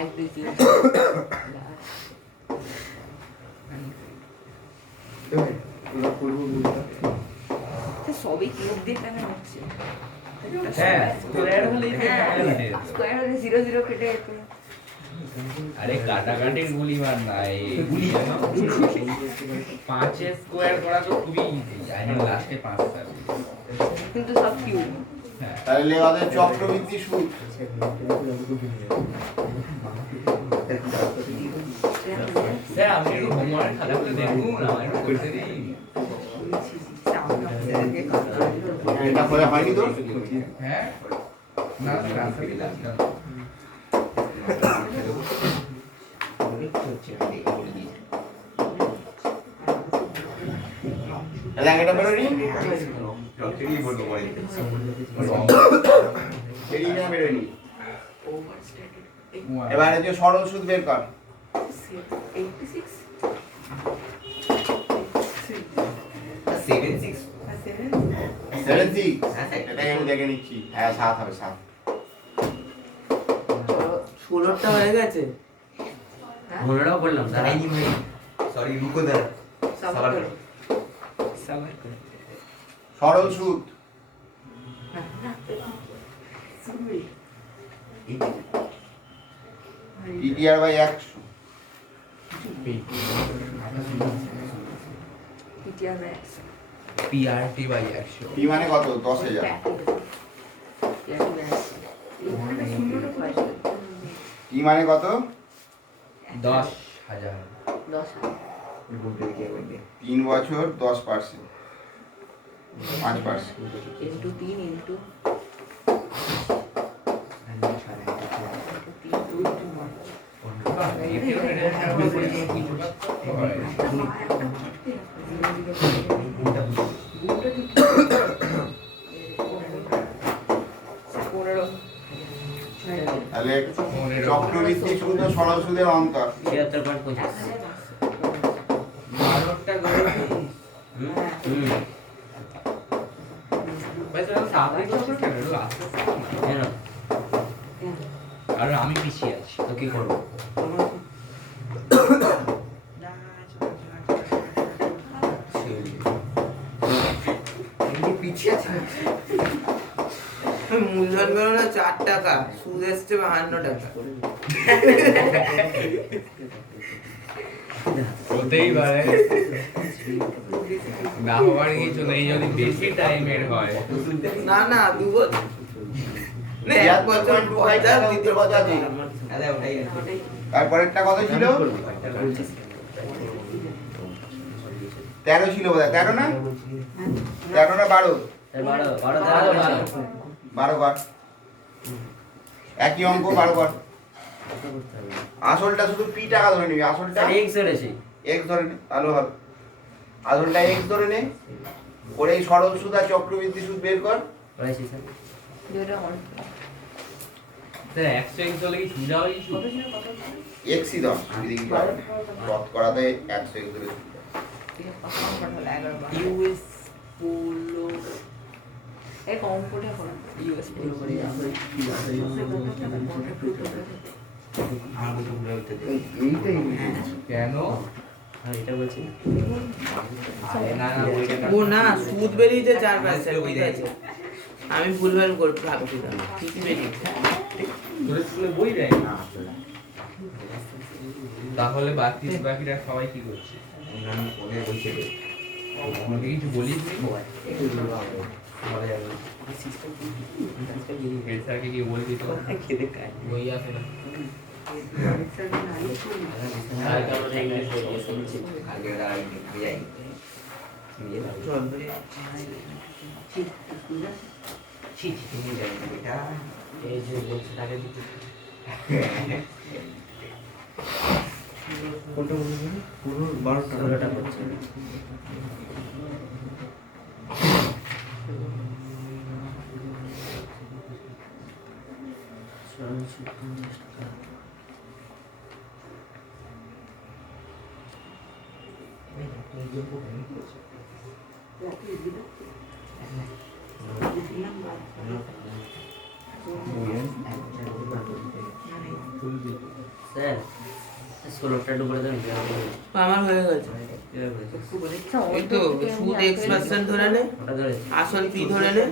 এক দুই তিন সবই কিউব দিয়ে টাকা হচ্ছে। হ্যাঁ স্কোয়ার হলেই তো টাকা লাগে। স্কোয়ার হলে 0 0 কেটে যেত। আরে কাটাকাটির গুলি মার নাই গুলি জানো 5 স্কোয়ার করা তো খুবই ইজি এখন লাস্টে 5 থাকে কিন্তু সব কিউব। হ্যাঁ তাহলে আমাদের চক্রবৃদ্ধি সুদ স্যার আপনি একটু হোমওয়ার্ক খাতাটা দেখুন না একটু করতে দিন এটা করে হয়নি তো হ্যাঁ না রাস্তা দিলাম ল্যাঙ্গাটা বেরোনি যতই বলবো বলে বেরিয়ে না বেরোনি এবারে যে সরল সুদ বের কর 86 7-6 76 এটাই আমি দেখে নিচ্ছি হ্যাঁ 7 হবে 7 16টা হয়ে গেছে। ঘোড়াটাও বললাম नहीं भाई सॉरी रुको जरा সবার सवाल সবার করে সরল সুদ TTR by 100 PTR max PRT by 100 P মানে কত 10000 পিটিআর ম্যাক্স টি মানে কত 10,000 3 বছর 10% 5% ইন্টু 3 ইন্টু তাহলে চক্রবৃদ্ধি সুদ ও সরল সুদের অন্তর 76.25 12টা করে আর আমি পিছিয়ে আছি তো কি করবো পিছিয়ে আছে মূলধন গণনা 4 টাকা সুদ এসছে 52 টাকা হতেই পারে না হওয়ার কিছু নেই যদি বেশি টাইমের হয় না না 2 বছর না 1 বছর 50 দ্বিতীয় বছর দিই अरे भाई তারপরেরটা কত ছিল 13 ছিল বোধহয় 13 না 13 না 12 12 বার একই অঙ্ক 12 বার আসলটা শুধু পি টাকা ধরে নিবি আসলটা x ধরে নে ভালো হবে আসলটা x ধরে নে করে এই সরল সুদ আর চক্রবৃদ্ধি সুদ বের কর দুটো অন স্যার 100 চলে কি সুবিধা হয় কিছু কত ছিল কত ছিল x ই দাও এদিকে পাবে রদ করাতে 100 ধরে ঠিক আছে পাঁচ নম্বর হলো 11 বার ইউএস পোলো এই কম্পিউটার করো ইউএস পোলো করে কেন এটা বলছি না না ওইটা ও না সুদ বেরিয়েছে 4% ঠিক আছে আমি ভুলভাল করে ভাবছি ঠিকই বেরিয়েছে তোর স্কুলে বই দেয় না তাহলে বাকিরা সবাই কি করছে আমাকে কিছু বলিস নি হেড স্যারকে কি বলবি তো বই আছে না এই যে বলছে তাকে দিতে পুরো 12টা করছে স্যার 16টা ডুবরে দেন আমার হয়ে গেছে এই তো সুদ x% ধরে নে, ওটা ধরেছি আসল p ধরে নে,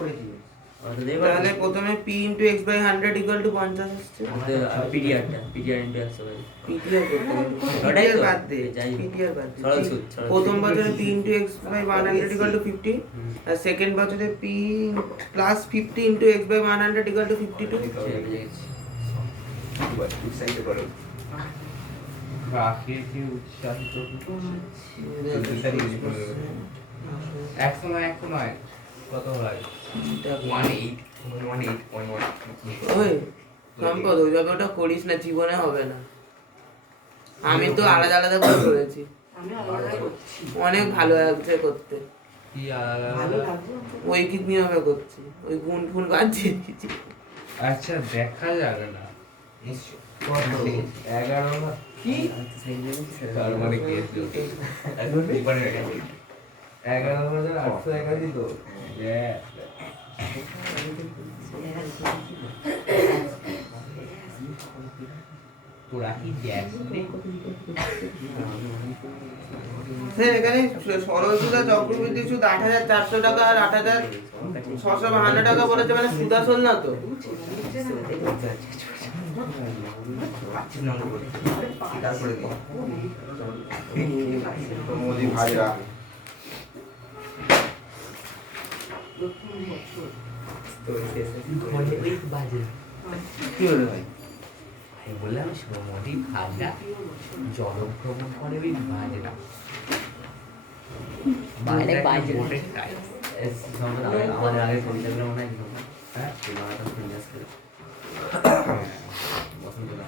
ওটা দেব তাহলে প্রথমে p × x/100 = 50 আসছে। পিডিআর ইনটু 100 PTR করতে হবে। ওটাই তো? PTR বাদ দে, যাই হোক। PTR বাদ দে। সরল সুদ, সরল প্রথম সুদ। বছরে p × x/100 = 50, আর সেকেন্ড বছরে p + 50 × x/100 = 52। উৎসাহিত করো। রাখিকে উৎসাহিত একশো নয় কত হয়? 18.1. ওই সম্পদ ওই ব্যাপারটা করিস না, জীবনে হবে না। আমি তো আলাদা আলাদা করে করেছি, আমি আলাদা করছি অনেক ভালো লাগছে করতে। কি আলাদা ভালো আলাদা? লাগছে ঐকিক নিয়মে করছি, ওই গুণ ফুন বাদ দিয়ে দিয়েছি। আচ্ছা দেখা যাবে না। 11 না কি তার মানে কি হচ্ছে? 11,881 তো তোরা কি গ্যাস স্যার এখানে সরল সুদ আর চক্রবৃদ্ধি সুদ 8,400 টাকা আর 8,652 টাকা বলেছে, মানে সুদ আসল না তো? তারপরে মোদি ভাইরা কি হলো ভাই? আমি বললাম মোদি ভাজরা জলভ্রমণ করে ওই ভাজরা মানে বাজরা। আমাদের আগে কবিতাগুলো মনে হয় হ্যাঁ এই বাংলাটা শুনে আসছিল বসন্ত না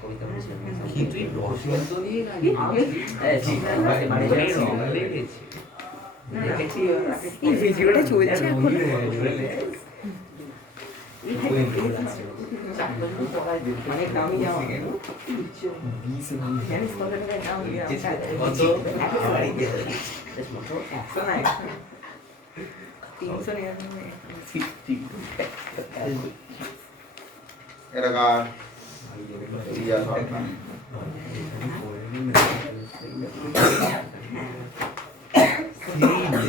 কবিতা কি তুই বসন্ত দিয়ে গালি রং লেগেছে দেখেছি এই ভিডিওটা চলছে এখন অনেক দামি জামা জানিস কত টাকার দাম কত? 300 এটা কার রিয়া সরকার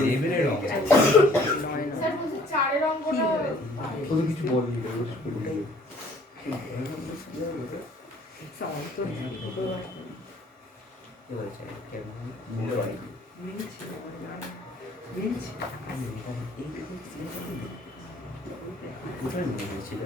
লেভেলের রং স্যার বলছি চারের অঙ্কটা কি বলছে কোথায় ছিল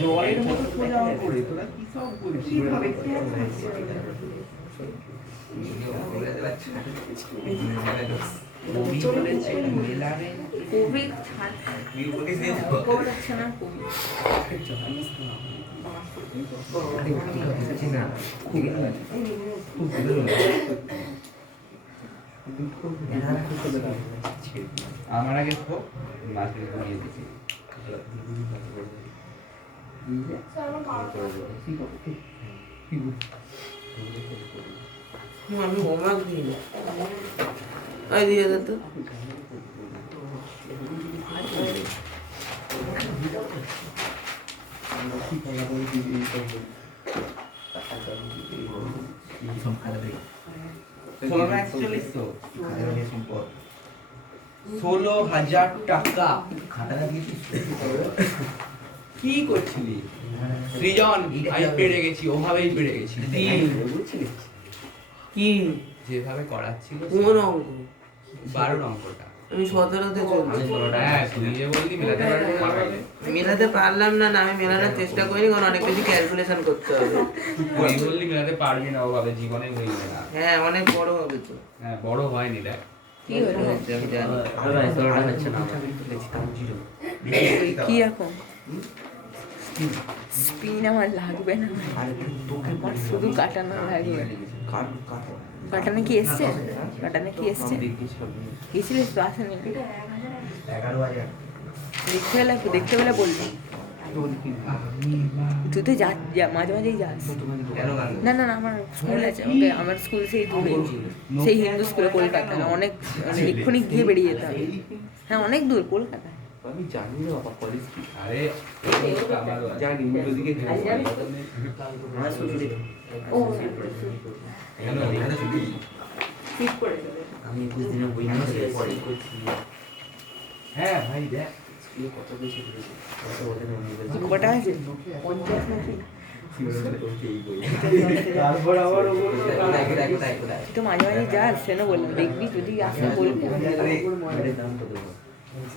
জলের মতো সোজা করে তোরা কি সব বলছিস কিভাবে কবি বলেছে মেলারে কবি হচ্ছে না কবি আমার আগে তো মাকে দিয়ে দিছি স্যার আমার বারোটা আমি হোমওয়ার্ক দিই না, আই দিয়ে দে তো। তো 16,000 টাকা কি করছিলি সৃজন? আমি পেরে গেছি, ওভাবেই পেরে গেছি কি যেভাবে করাচ্ছিল কোন অঙ্ক? 12 অঙ্কটা আমি 17-তে চলছি। হ্যাঁ তুই যে বললি মেলাতে পারবি না। মেলাতে পারলাম না, আমি মেলানোর চেষ্টা করিনি, কারণ অনেক বেশি ক্যালকুলেশন করতে হবে। তুই বললি মেলাতে পারবি না ওভাবে, জীবনে হইবে না। হ্যাঁ অনেক বড় হবে তো। হ্যাঁ বড় হয়নি দেখ। কি হলো আমি জানি। আরো 17টা হচ্ছে না আমার। দেখছিলাম জিরো। কি এখন স্পিন আমার লাগবে না, আমার শুধু কাটানো লাগবে। কাটানো কি এসছে? কাটানো কি এসছে? গেছিলিস তো? আসেনি? 11,000 দেখতে পেলে বলবি। তুই তো মাঝে মাঝেই যাস। না না না, আমার স্কুল আছে, ওকে আমার স্কুল সেই দূরে, সেই হিন্দু স্কুলে কলকাতা, অনেক এক্ষুনি গিয়ে বেরিয়ে যেতে হবে। হ্যাঁ অনেক দূর কলকাতা। আমি জানি না বাবা কলেজ কি। আরে আমারও আছে। জানি ওদিকে আমার ছুটি। ও এখানে ছুটি। ঠিক করে দেবে। আমি 21 দিনের বই নিয়ে পড়ি। হ্যাঁ ভাই দেখ স্কুলে কত বেশি পড়েছি। কত বলে না আমি বলছি। কটা আছে? 50 নাকি? তারপর আবার কোথায় তুই তো মাঝে মাঝে যাস, সেটা বললাম, দেখবি যদি আসে বলবি। এর দাম কত দেবো?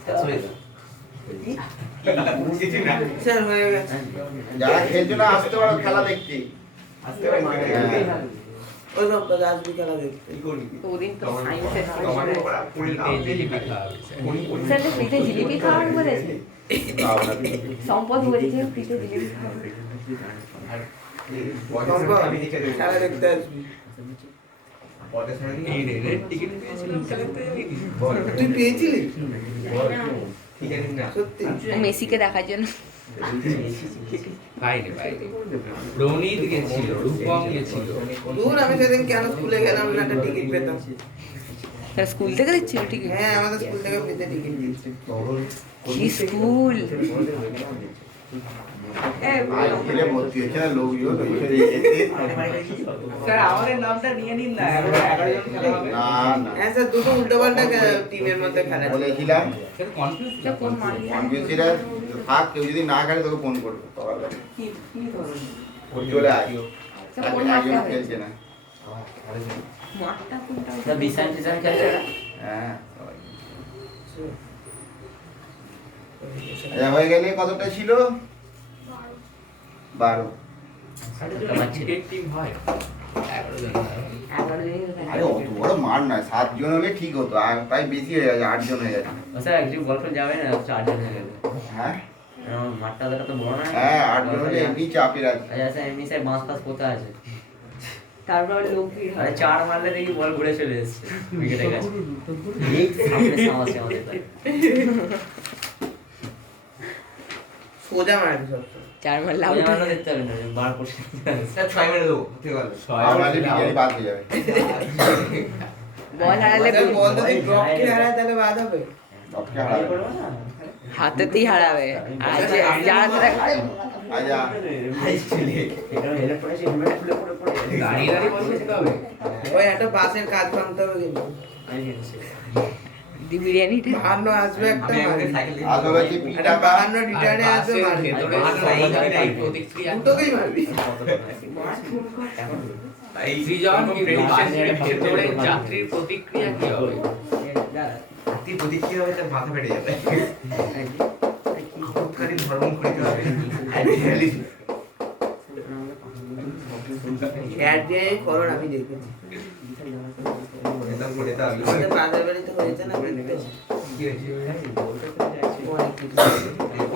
400 স্যার হয়ে গেছে। যারা খেলছো না আসতে পারো খেলা দেখতে। আসতে পারি মাঠে। ওই সব আসবি খেলা দেখতে। কি করবি? তো ওদিন তো সায়েন্সের আমার পড়া পুরি খাও। জিলিপি খাওয়াবে স্যার ফ্রিতে জিলিপি খাওয়ার বলেছে, খাও না। সম্পদ বলেছে ফ্রিতে জিলিপি খাওয়াবে। আমি নিচে দেবো। খেলা দেখতে আসবি। পদের সঙ্গে এই রে রে টিকিট পেয়েছিলাম খেলতে যাবি কি? তুই পেয়েছিলি? ঠিক আছে না। সত্যি? ও মেসিকে দেখার জন্য। বাইরে বাইরে রনিত গেছিল, রূপম গেছিল। দূর, আমি সেদিন কেন স্কুলে গেলাম না, একটা টিকিট পেতাম। তারা স্কুল থেকে দিচ্ছিল টিকিট? হ্যাঁ আমাদের স্কুল থেকে ফ্রিতে টিকিট দিয়েছে। কি স্কুল? আজ খেলে ভর্তি হয়েছে না লোকজন ওইখানে স্যার আমাদের নামটা নিয়ে নিন না, 11 জন খেলা হবে। না না হ্যাঁ স্যার, দুটো উল্টোপাল্টা টিমের মধ্যে খেলা ছিল। বলেছিলাম সেটা কনফিউজ এটা কোন মারলি? কনভিউসিরা থাক, কেউ যদি না খেলে তোকে ফোন করবো সকালবেলা। কি কি ধরনের? চলে আয়। এটা কোন মারটা একজন হবে? খেলছে না। মারটা কোনটা? না বিশাল টিশাল খেলছে না। হ্যাঁ সবাই। আচ্ছা, হয়ে গেলে কতটা ছিল? 12। ক্রিকেট টিম হয় 11 জন। 11 জনই তো আরে অত বড় মাঠ নয়, 7 জন হলে ঠিক হতো, আর তাই বেশি হয়ে যাচ্ছে, 8 জন হয়ে যাচ্ছে। ও স্যার একজন গল্পে যাবে না 4 জন হয়ে গেল। হ্যাঁ মাঠটা দেখা তো বড় না। হ্যাঁ 8 জন হলে এমনি চাপের আছে। আচ্ছা স্যার এমনি স্যার বাঁশ টাস কোথায় আছে? তারপর লোক ভিড় আরে হয়। 4 মারলে দেখি বল ঘুরে চলে এসেছে উইকেটে গেছে। এই সামনে সামনে আমাদের সোজা মারবি সব। 4 মার লাভ ওই আমরা দেখতে হবে না বার করতে। স্যার 6 মেরে দেবো। ঠিক আছে। আমরা যে বিরিয়ানি বাদ হয়ে যাবে। বল হারালে আমাদের বল যদি ড্রপকে হারায় তাহলে বাদ হবে। সবকে হারাবে। হাতেতেই হারাবে। আর যারা তারা আচ্ছা হাই ছেলে। এটা হেলে পড়েছে হেলমেট খুলে পড়ে পড়ে। দাঁড়িয়ে দাঁড়িয়ে বল করতে হবে। ওই একটা বাসের কাজ ভাঙতে হবে কিন্তু। আমি জেনেছি। বিরিয়ানিটা 52 আসবে একটা আমি আমাকে মারবি। সাইকেল আসলে হচ্ছে একটা পিটা 52 রিটার্নে আসবে বাসের মারবি। ভেতরে এই প্রতিক্রিয়া দুটোকেই মারবি। এখন এই সৃজন বাসের ভেতরে যাত্রীর প্রতিক্রিয়া কি হবে? তুই প্রতিক্রিয়া হবে তার মাথা ফেটে যাবে। আপৎকালীন ধর্ম করতে হবে। অ্যাড দিয়ে করো, আমি দেখেছি। এটা করে দাও। আমাদের পাশের বাড়িতে হয়েছে না, দেখতে। কি হয়েছে? অনেক কিছু।